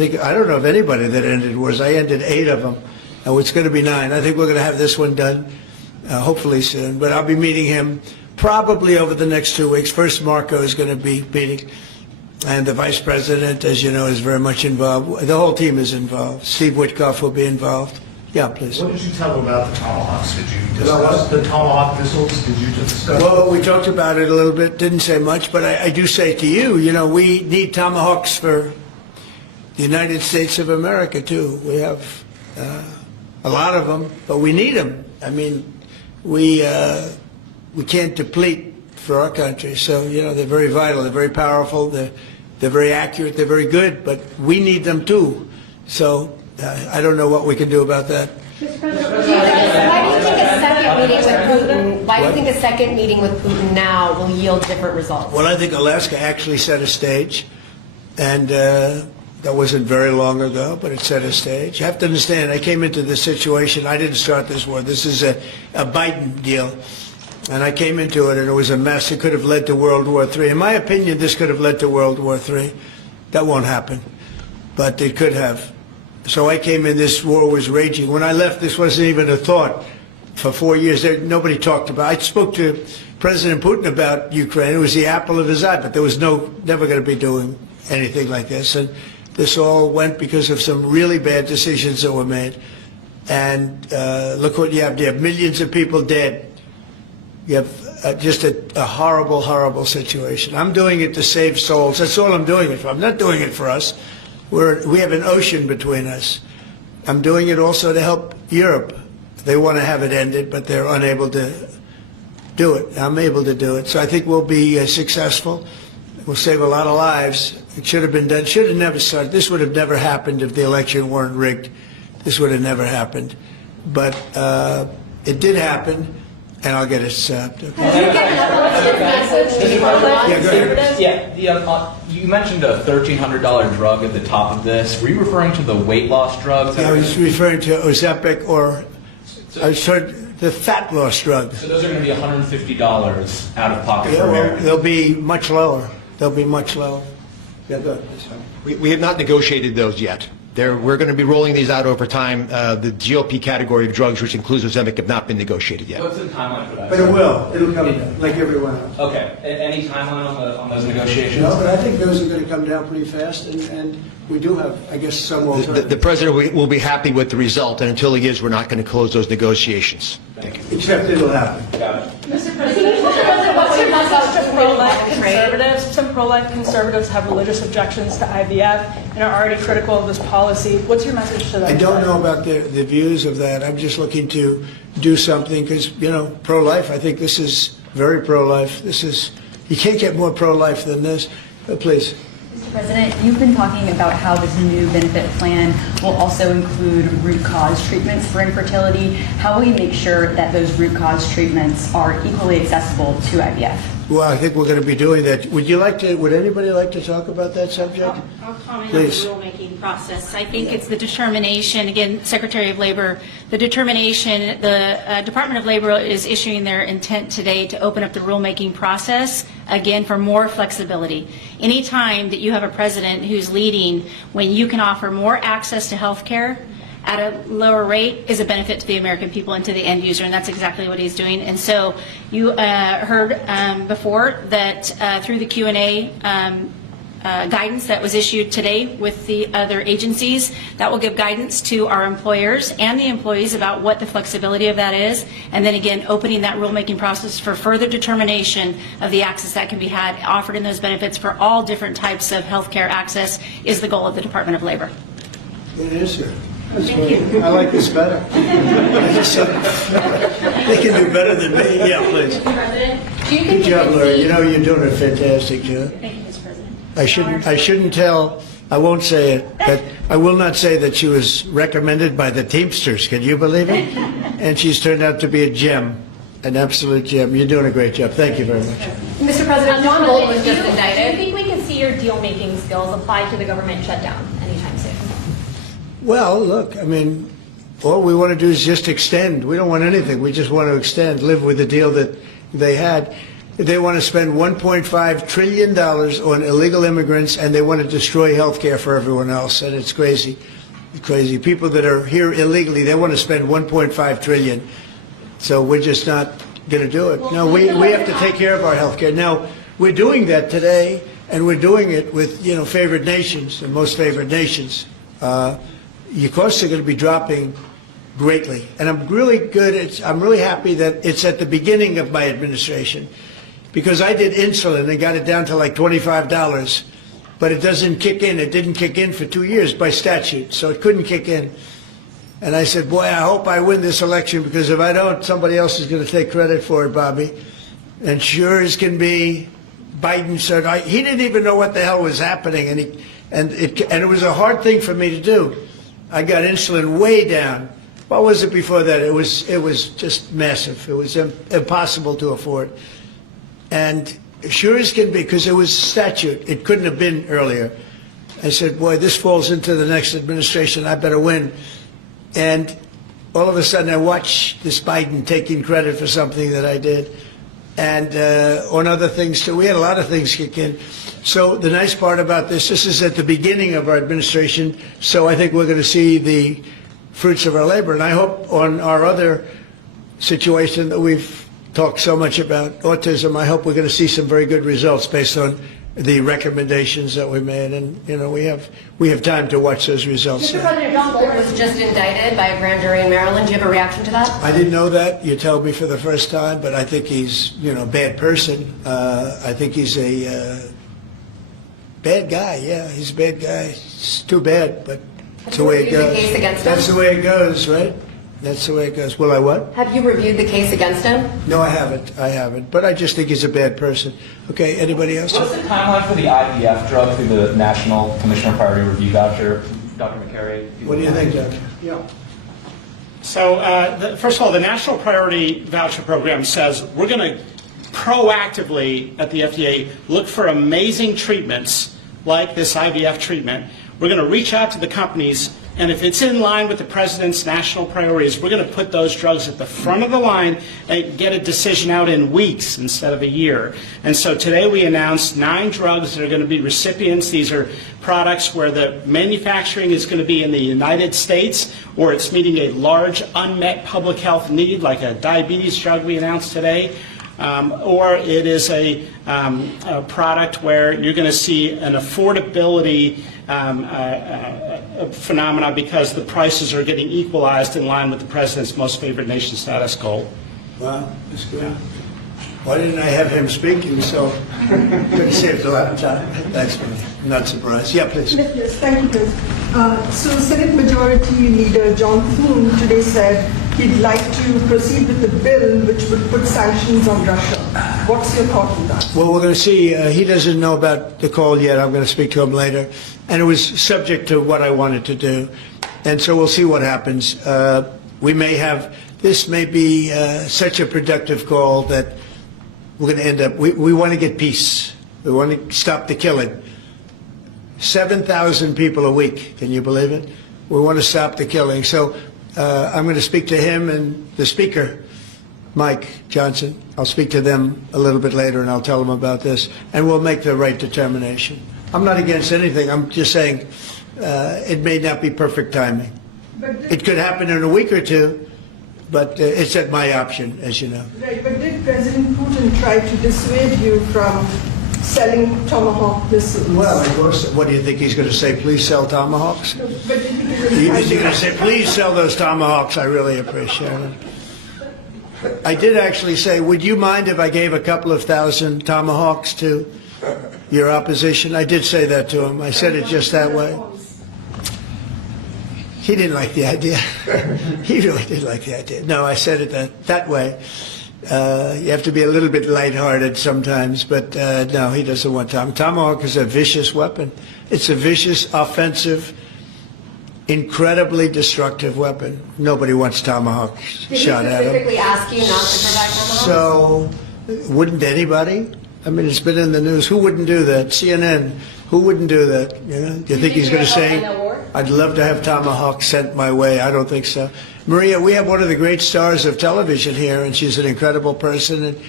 know of anybody that ended wars. I ended 8 of them. And it's going to be 9. I think we're going to have this one done, hopefully soon. But I'll be meeting him probably over the next 2 weeks. First, Marco is going to be meeting. And the vice president, as you know, is very much involved. The whole team is involved. Steve Witkoff will be involved. Yeah, please. What did you tell him about the Tomahawks? Did you discuss the Tomahawk missiles? Did you discuss? Well, we talked about it a little bit. Didn't say much, but I do say to you, we need Tomahawks for the United States of America too. We have a lot of them, but we need them. I mean, we can't deplete for our country. So they're very vital. They're very powerful. They're very accurate. They're very good, but we need them too. So. I don't know what we can do about that. Why do you think a second meeting with Putin? Why do you think a second meeting with Putin now will yield different results? Well, I think Alaska actually set a stage, and that wasn't very long ago, but it set a stage. You have to understand, I came into this situation. I didn't start this war. This is a Biden deal, and I came into it, and it was a mess. It could have led to World War III. In my opinion, this could have led to World War III. That won't happen, but it could have. So I came in, this war was raging. When I left, this wasn't even a thought. For 4 years, nobody talked about it. I spoke to President Putin about Ukraine. It was the apple of his eye, but there was never going to be doing anything like this. And this all went because of some really bad decisions that were made. And look what you have. You have millions of people dead. You have just a horrible, horrible situation. I'm doing it to save souls. That's all I'm doing it for. I'm not doing it for us. We have an ocean between us. I'm doing it also to help Europe. They want to have it ended, but they're unable to do it. I'm able to do it. So I think we'll be successful. We'll save a lot of lives. It should have been done. Should have never started. This would have never happened if the election weren't rigged. This would have never happened. But it did happen, and I'll get it stopped. Okay? Did you get an election message to the Yeah, go ahead. Yeah, you mentioned a $1,300 drug at the top of this. Were you referring to the weight loss drugs? I was referring to Ozempic or the fat loss drug. So those are going to be $150 out of pocket Yeah, for well, Americans. they'll be much lower. They'll be much lower. Yeah, go ahead. We have not negotiated those yet. We're going to be rolling these out over time. The GLP category of drugs, which includes Ozempic, have not been negotiated yet. What's the timeline for that? But it will. It'll come down, like everyone else. Okay. Any timeline on those negotiations? No, but I think those are going to come down pretty fast, and we do have, I guess, some alternatives. The president will be happy with the result, and until he is, we're not going to close those negotiations. Thank you. Except it'll happen. Got it. Mr. President, what's your message to pro-life Conservatives? Some pro-life conservatives have religious objections to IVF and are already critical of this policy. What's your message to them? I don't know about the views of that. I'm just looking to do something because, pro-life, I think this is very pro-life. You can't get more pro-life than this. Please. Mr. President, you've been talking about how this new benefit plan will also include root cause treatments for infertility. How will you make sure that those root cause treatments are equally accessible to IVF? Well, I think we're going to be doing that. Would anybody like to talk about that subject? I'll comment Please. on the rulemaking process. I think it's the determination, again, Secretary of Labor, the determination, the Department of Labor is issuing their intent today to open up the rulemaking process, again, for more flexibility. Anytime that you have a president who's leading when you can offer more access to health care at a lower rate is a benefit to the American people and to the end user, and that's exactly what he's doing. And so you heard before that through the Q&A guidance that was issued today with the other agencies, that will give guidance to our employers and the employees about what the flexibility of that is, and then again, opening that rulemaking process for further determination of the access that can be had, offered in those benefits for all different types of health care access is the goal of the Department of Labor. It is, sir. Thank you. I like this better. They can do better than me. Yeah, please. Mr. President, do you Good think job, Lori. You know, you're doing a fantastic job. Thank you, Mr. President. I shouldn't tell, I won't say it, but I will not say that she was recommended by the Teamsters. Can you believe it? And she's turned out to be a gem, an absolute gem. You're doing a great job. Thank you very much. Mr. President, John Bolton was just Do you indicted. think we can see your deal-making skills applied to the government shutdown anytime soon? Well, look, I mean, all we want to do is just extend. We don't want anything. We just want to extend, live with the deal that they had. They want to spend $1.5 trillion on illegal immigrants, and they want to destroy health care for everyone else. And it's crazy. It's crazy. People that are here illegally, they want to spend $1.5 trillion. So we're just not going to do it. No, we have to take care of our health care. Now, we're doing that today, and we're doing it with, favored nations, the most favored nations. Your costs are going to be dropping greatly. And I'm really happy that it's at the beginning of my administration, because I did insulin and got it down to like $25, but it doesn't kick in. It didn't kick in for 2 years by statute, so it couldn't kick in. And I said, boy, I hope I win this election, because if I don't, somebody else is going to take credit for it, Bobby. And sure as can be, Biden said, he didn't even know what the hell was happening, and it was a hard thing for me to do. I got insulin way down. What was it before that? It was just massive. It was impossible to afford. And sure as can be, because it was statute, it couldn't have been earlier. I said, boy, this falls into the next administration. I better win. And all of a sudden, I watch this Biden taking credit for something that I did, and on other things too. We had a lot of things kick in. So the nice part about this is at the beginning of our administration, so I think we're going to see the fruits of our labor. And I hope on our other situation that we've talked so much about, autism, I hope we're going to see some very good results based on the recommendations that we made. And, we have time to watch those results. Mr. President, John Bolton was just indicted by a grand jury in Maryland. Do you have a reaction to that? I didn't know that. You told me for the first time, but I think he's, a bad person. I think he's a bad guy. Yeah, he's a bad guy. It's too bad, but that's the way it goes. Have you reviewed the case against him? That's the way it goes, right? That's the way it goes. Will I what? Have you reviewed the case against him? No, I haven't. But I just think he's a bad person. Okay, anybody else? What's the timeline for the IVF drug through the National Commission on Priority Review voucher? Dr. McCary? What do you think, Doctor? Yeah. So, first of all, the National Priority Voucher Program says we're going to proactively at the FDA look for amazing treatments like this IVF treatment. We're going to reach out to the companies, and if it's in line with the president's national priorities, we're going to put those drugs at the front of the line and get a decision out in weeks instead of a year. And so today we announced 9 drugs that are going to be recipients. These are products where the manufacturing is going to be in the United States, or it's meeting a large unmet public health need, like a diabetes drug we announced today. Or it is a product where you're going to see an affordability phenomena because the prices are getting equalized in line with the president's most favored nation status goal. Wow, that's good. Why didn't I have him speaking? So could have saved a lot of time. Thanks, man. I'm not surprised. Yeah, please. Yes, thank you, Chris. So Senate Majority Leader John Thune today said he'd like to proceed with the bill which would put sanctions on Russia. What's your thought on that? Well, we're going to see. He doesn't know about the call yet. I'm going to speak to him later. And it was subject to what I wanted to do. And so we'll see what happens. This may be such a productive call that we're going to end up, we want to get peace. We want to stop the killing. 7,000 people a week, can you believe it? We want to stop the killing. So I'm going to speak to him and the speaker, Mike Johnson. I'll speak to them a little bit later and I'll tell them about this, and we'll make the right determination. I'm not against anything. I'm just saying it may not be perfect timing. It could happen in a week or two, but it's at my option, as you know. Right, but did President Putin try to dissuade you from selling Tomahawk missiles? Well, of course. What do you think he's going to say? Please sell Tomahawks? But did he Is he going to say, please sell those Tomahawks? I really appreciate it. I did actually say, would you mind if I gave a couple of thousand Tomahawks to your opposition? I did say that to him. I said it just that way. He didn't like the idea. He really didn't like the idea. No, I said it that way. You have to be a little bit lighthearted sometimes, but no, he doesn't want Tomahawk is a vicious weapon. It's a vicious, offensive, incredibly destructive weapon. Nobody wants Tomahawk shot at them. Did he specifically ask you not to provide Tomahawks? So, wouldn't anybody? I mean, it's been in the news. Who wouldn't do that? CNN. Who wouldn't do that? You know? Do you think he's going to say, I'd love to have Tomahawk sent my way? I don't think so. Maria, we have one of the great stars of television here, and she's an incredible person. And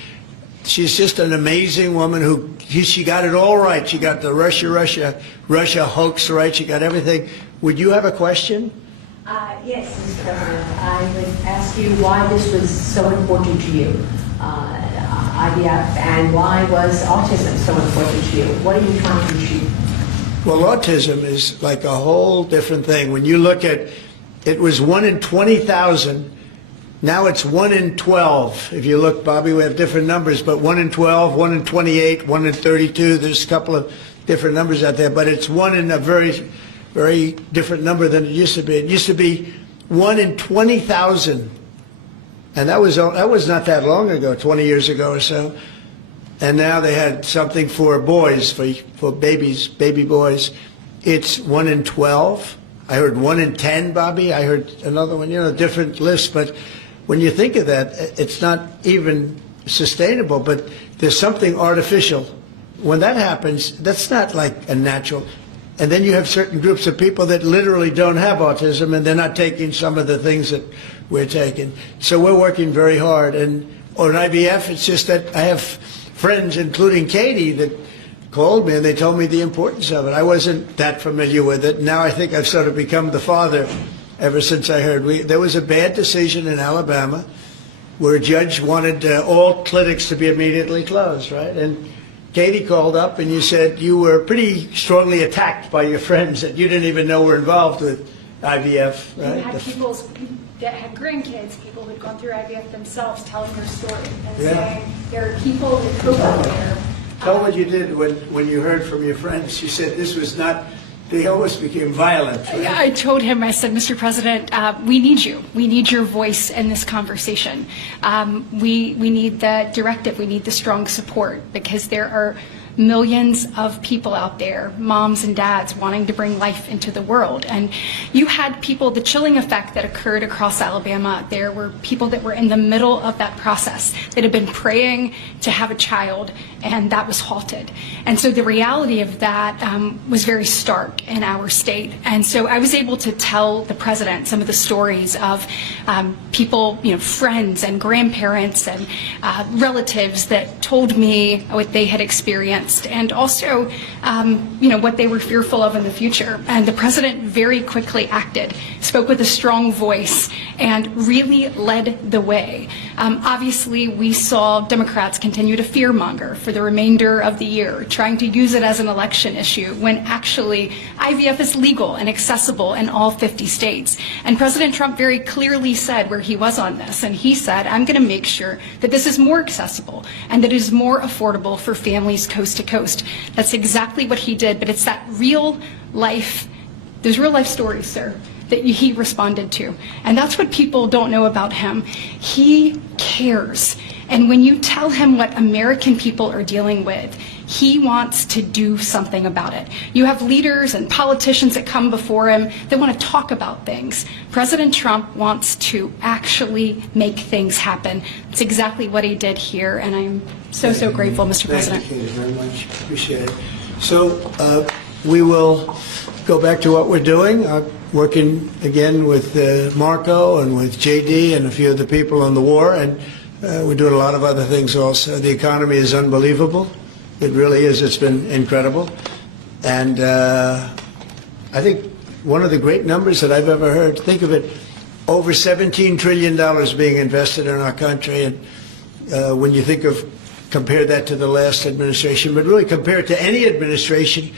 she's just an amazing woman who, she got it all right. She got the Russia hoax right. She got everything. Would you have a question? Yes, Mr. President. I would ask you why this was so important to you, IVF, and why was autism so important to you? What are you trying to achieve? Well, autism is like a whole different thing. When you look at, it was 1 in 20,000. Now it's 1 in 12. If you look, Bobby, we have different numbers, but 1 in 12, 1 in 28, 1 in 32. There's a couple of different numbers out there, but it's 1 in a very, very different number than it used to be. It used to be 1 in 20,000. And that was not that long ago, 20 years ago or so. And now they had something for boys, for babies, baby boys. It's 1 in 12. I heard 1 in 10, Bobby. I heard another one, different lists. But when you think of that, it's not even sustainable, but there's something artificial. When that happens, that's not like a natural. And then you have certain groups of people that literally don't have autism, and they're not taking some of the things that we're taking. So we're working very hard. And on IVF, it's just that I have friends, including Katie, that called me and they told me the importance of it. I wasn't that familiar with it. Now I think I've sort of become the father ever since I heard. There was a bad decision in Alabama where a judge wanted all clinics to be immediately closed, right? And Katie called up and you said you were pretty strongly attacked by your friends that you didn't even know were involved with IVF, right? You had people that had grandkids, people who'd gone through IVF themselves, telling their story and saying there are people that cope out there. Tell what you did when you heard from your friends. You said this was not, they almost became violent. Right? I told him, I said, Mr. President, we need you. We need your voice in this conversation. We need the directive. We need the strong support because there are millions of people out there, moms and dads, wanting to bring life into the world. And you had people, the chilling effect that occurred across Alabama, there were people that were in the middle of that process that had been praying to have a child, and that was halted. And so the reality of that was very stark in our state. And so I was able to tell the president some of the stories of people, friends and grandparents and relatives that told me what they had experienced and also, what they were fearful of in the future. And the president very quickly acted, spoke with a strong voice, and really led the way. Obviously, we saw Democrats continue to fearmonger for the remainder of the year, trying to use it as an election issue when actually IVF is legal and accessible in all 50 states. And President Trump very clearly said where he was on this, and he said, I'm going to make sure that this is more accessible and that it is more affordable for families coast to coast. That's exactly what he did, but it's that real life, those real life stories, sir, that he responded to. And that's what people don't know about him. He cares. And when you tell him what American people are dealing with, He wants to do something about it. You have leaders and politicians that come before him that want to talk about things. President Trump wants to actually make things happen. It's exactly what he did here, and I'm so, so grateful, Mr. President. Thank you very much. Appreciate it. So we will go back to what we're doing. Working again with Marco and with JD and a few of the people on the war, and we're doing a lot of other things also. The economy is unbelievable. It really is. It's been incredible. And I think one of the great numbers that I've ever heard, think of it, over $17 trillion being invested in our country. And when you think of, compare that to the last administration, but really compare it to any administration,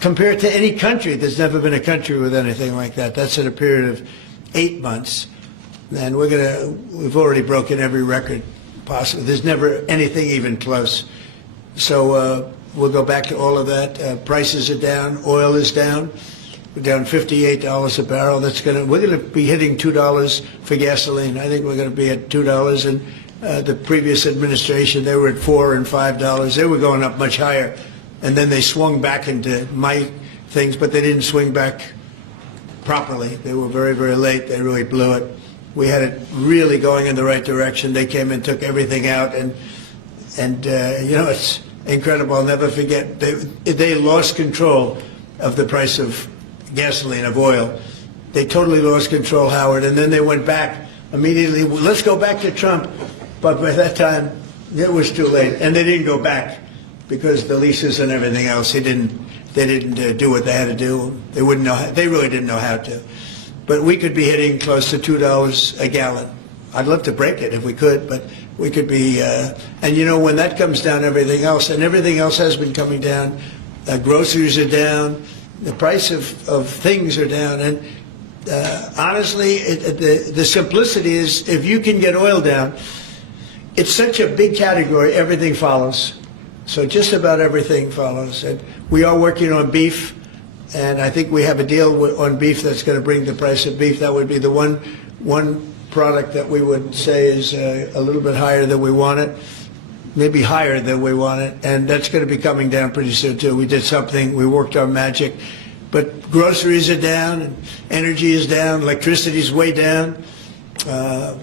compare it to any country. There's never been a country with anything like that. That's in a period of 8 months. And we've already broken every record possible. There's never anything even close. So we'll go back to all of that. Prices are down. Oil is down. We're down $58 a barrel. We're going to be hitting $2 for gasoline. I think we're going to be at $2. And the previous administration, they were at $4 and $5. They were going up much higher. And then they swung back into my things, but they didn't swing back properly. They were very, very late. They really blew it. We had it really going in the right direction. They came and took everything out, and it's incredible. I'll never forget. They lost control of the price of gasoline, of oil. They totally lost control, Howard, and then they went back immediately. Well, let's go back to Trump. But by that time, it was too late, and they didn't go back because the leases and everything else. They didn't do what they had to do. They wouldn't know. They really didn't know how to. But we could be hitting close to $2 a gallon. I'd love to break it if we could, but we could be. And when that comes down, everything else has been coming down. Groceries are down. The price of things are down. And honestly, the simplicity is if you can get oil down, it's such a big category, everything follows. So just about everything follows. And we are working on beef, and I think we have a deal on beef that's going to bring the price of beef. That would be the one product that we would say is a little bit higher than we want it, maybe higher than we want it, and that's going to be coming down pretty soon too. We did something, we worked our magic, but groceries are down, and energy is down, electricity is way down.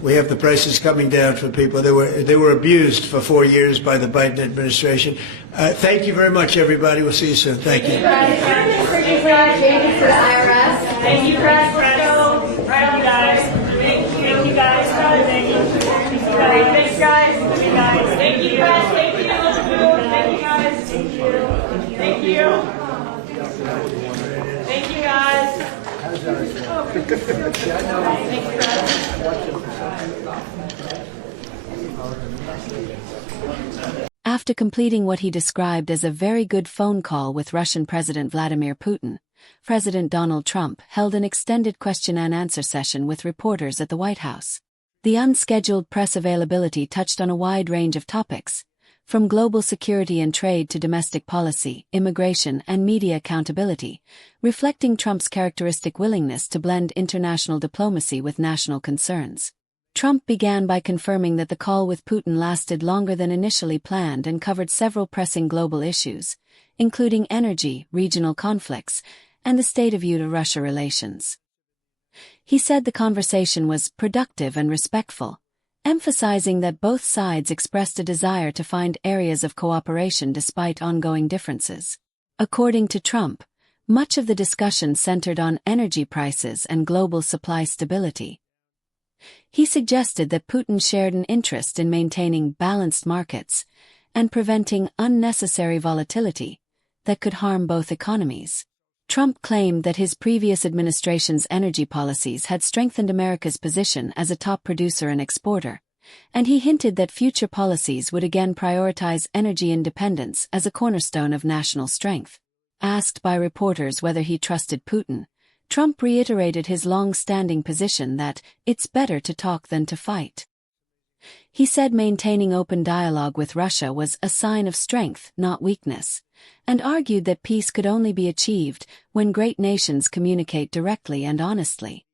We have the prices coming down for people. They were abused for 4 years by the Biden administration. Thank you very much, everybody. We'll see you soon. Thank you. Thank you, Press. Let's go. Right on, guys. Thank you, guys. Thank you. Thanks, guys. Thank you, Press. Thank you. Thank you, guys. Thank you. Thank you. Thank you, guys. After completing what he described as a very good phone call with Russian President Vladimir Putin, President Donald Trump held an extended question and answer session with reporters at the White House. The unscheduled press availability touched on a wide range of topics, from global security and trade to domestic policy, immigration, and media accountability, reflecting Trump's characteristic willingness to blend international diplomacy with national concerns. Trump began by confirming that the call with Putin lasted longer than initially planned and covered several pressing global issues, including energy, regional conflicts, and the state of U.S.-Russia relations. He said the conversation was productive and respectful, emphasizing that both sides expressed a desire to find areas of cooperation despite ongoing differences. According to Trump, much of the discussion centered on energy prices and global supply stability. He suggested that Putin shared an interest in maintaining balanced markets and preventing unnecessary volatility that could harm both economies. Trump claimed that his previous administration's energy policies had strengthened America's position as a top producer and exporter, and he hinted that future policies would again prioritize energy independence as a cornerstone of national strength. Asked by reporters whether he trusted Putin, Trump reiterated his long-standing position that it's better to talk than to fight. He said maintaining open dialogue with Russia was a sign of strength, not weakness, and argued that peace could only be achieved when great nations communicate directly and honestly.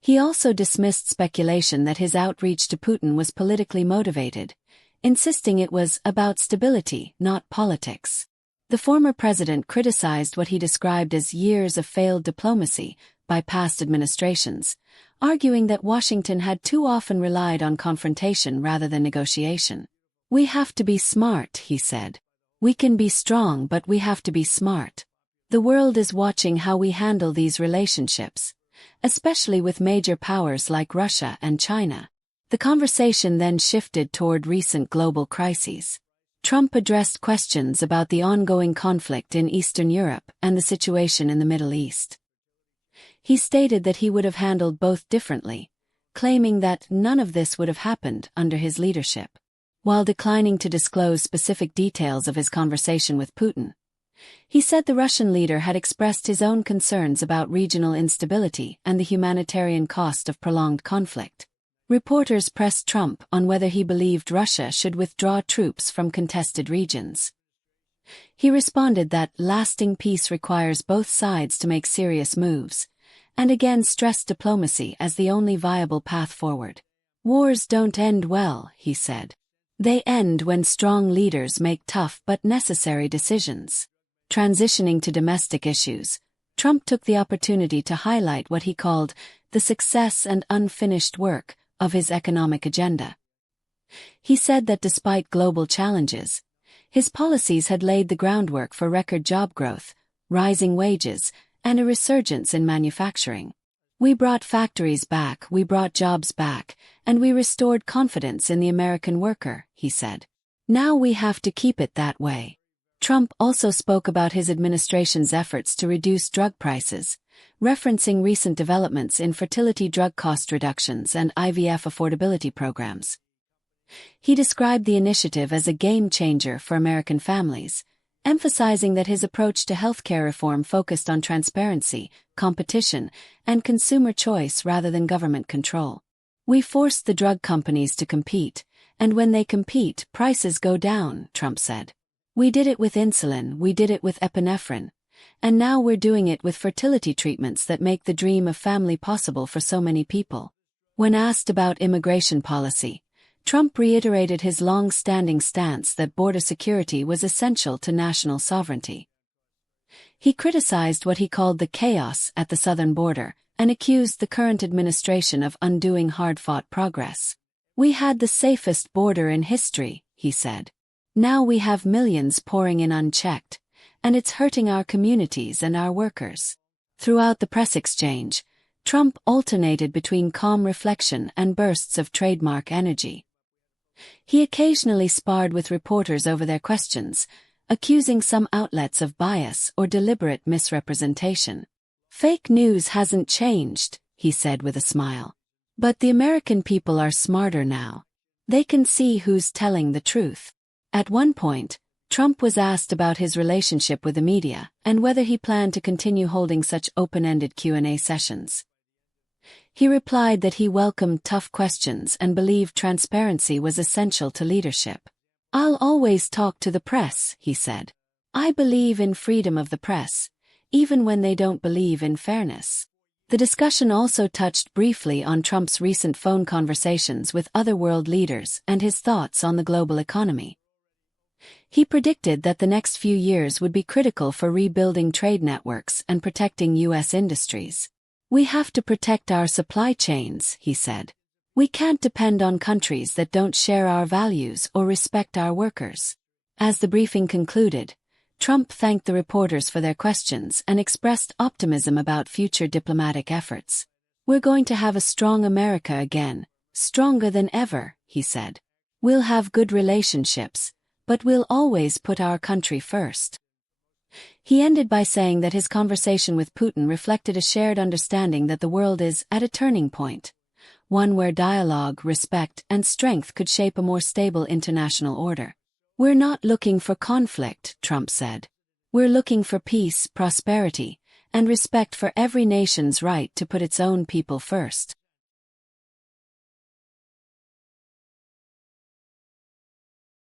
He also dismissed speculation that his outreach to Putin was politically motivated, insisting it was about stability, not politics. The former president criticized what he described as years of failed diplomacy by past administrations, arguing that Washington had too often relied on confrontation rather than negotiation. "We have to be smart," he said. "We can be strong, but we have to be smart. The world is watching how we handle these relationships, especially with major powers like Russia and China." The conversation then shifted toward recent global crises. Trump addressed questions about the ongoing conflict in Eastern Europe and the situation in the Middle East. He stated that he would have handled both differently, claiming that none of this would have happened under his leadership. While declining to disclose specific details of his conversation with Putin, he said the Russian leader had expressed his own concerns about regional instability and the humanitarian cost of prolonged conflict. Reporters pressed Trump on whether he believed Russia should withdraw troops from contested regions. He responded that lasting peace requires both sides to make serious moves, and again stressed diplomacy as the only viable path forward. "Wars don't end well," he said. "They end when strong leaders make tough but necessary decisions." Transitioning to domestic issues, Trump took the opportunity to highlight what he called the success and unfinished work of his economic agenda. He said that despite global challenges, his policies had laid the groundwork for record job growth, rising wages, and a resurgence in manufacturing. "We brought factories back, we brought jobs back, and we restored confidence in the American worker," he said. "Now we have to keep it that way." Trump also spoke about his administration's efforts to reduce drug prices, referencing recent developments in fertility drug cost reductions and IVF affordability programs. He described the initiative as a game changer for American families, emphasizing that his approach to healthcare reform focused on transparency, competition, and consumer choice rather than government control. "We forced the drug companies to compete, and when they compete, prices go down," Trump said. "We did it with insulin, we did it with epinephrine, and now we're doing it with fertility treatments that make the dream of family possible for so many people." When asked about immigration policy, Trump reiterated his long-standing stance that border security was essential to national sovereignty. He criticized what he called the chaos at the southern border and accused the current administration of undoing hard-fought progress. "We had the safest border in history," he said. "Now we have millions pouring in unchecked, and it's hurting our communities and our workers." Throughout the press exchange, Trump alternated between calm reflection and bursts of trademark energy. He occasionally sparred with reporters over their questions, accusing some outlets of bias or deliberate misrepresentation. "Fake news hasn't changed," he said with a smile. "But the American people are smarter now. They can see who's telling the truth." At one point, Trump was asked about his relationship with the media and whether he planned to continue holding such open-ended Q&A sessions. He replied that he welcomed tough questions and believed transparency was essential to leadership. "I'll always talk to the press," he said. "I believe in freedom of the press, even when they don't believe in fairness." The discussion also touched briefly on Trump's recent phone conversations with other world leaders and his thoughts on the global economy. He predicted that the next few years would be critical for rebuilding trade networks and protecting U.S. industries. "We have to protect our supply chains," he said. "We can't depend on countries that don't share our values or respect our workers." As the briefing concluded, Trump thanked the reporters for their questions and expressed optimism about future diplomatic efforts. "We're going to have a strong America again, stronger than ever," he said. "We'll have good relationships, but we'll always put our country first." He ended by saying that his conversation with Putin reflected a shared understanding that the world is at a turning point, one where dialogue, respect, and strength could shape a more stable international order. "We're not looking for conflict," Trump said. "We're looking for peace, prosperity, and respect for every nation's right to put its own people first."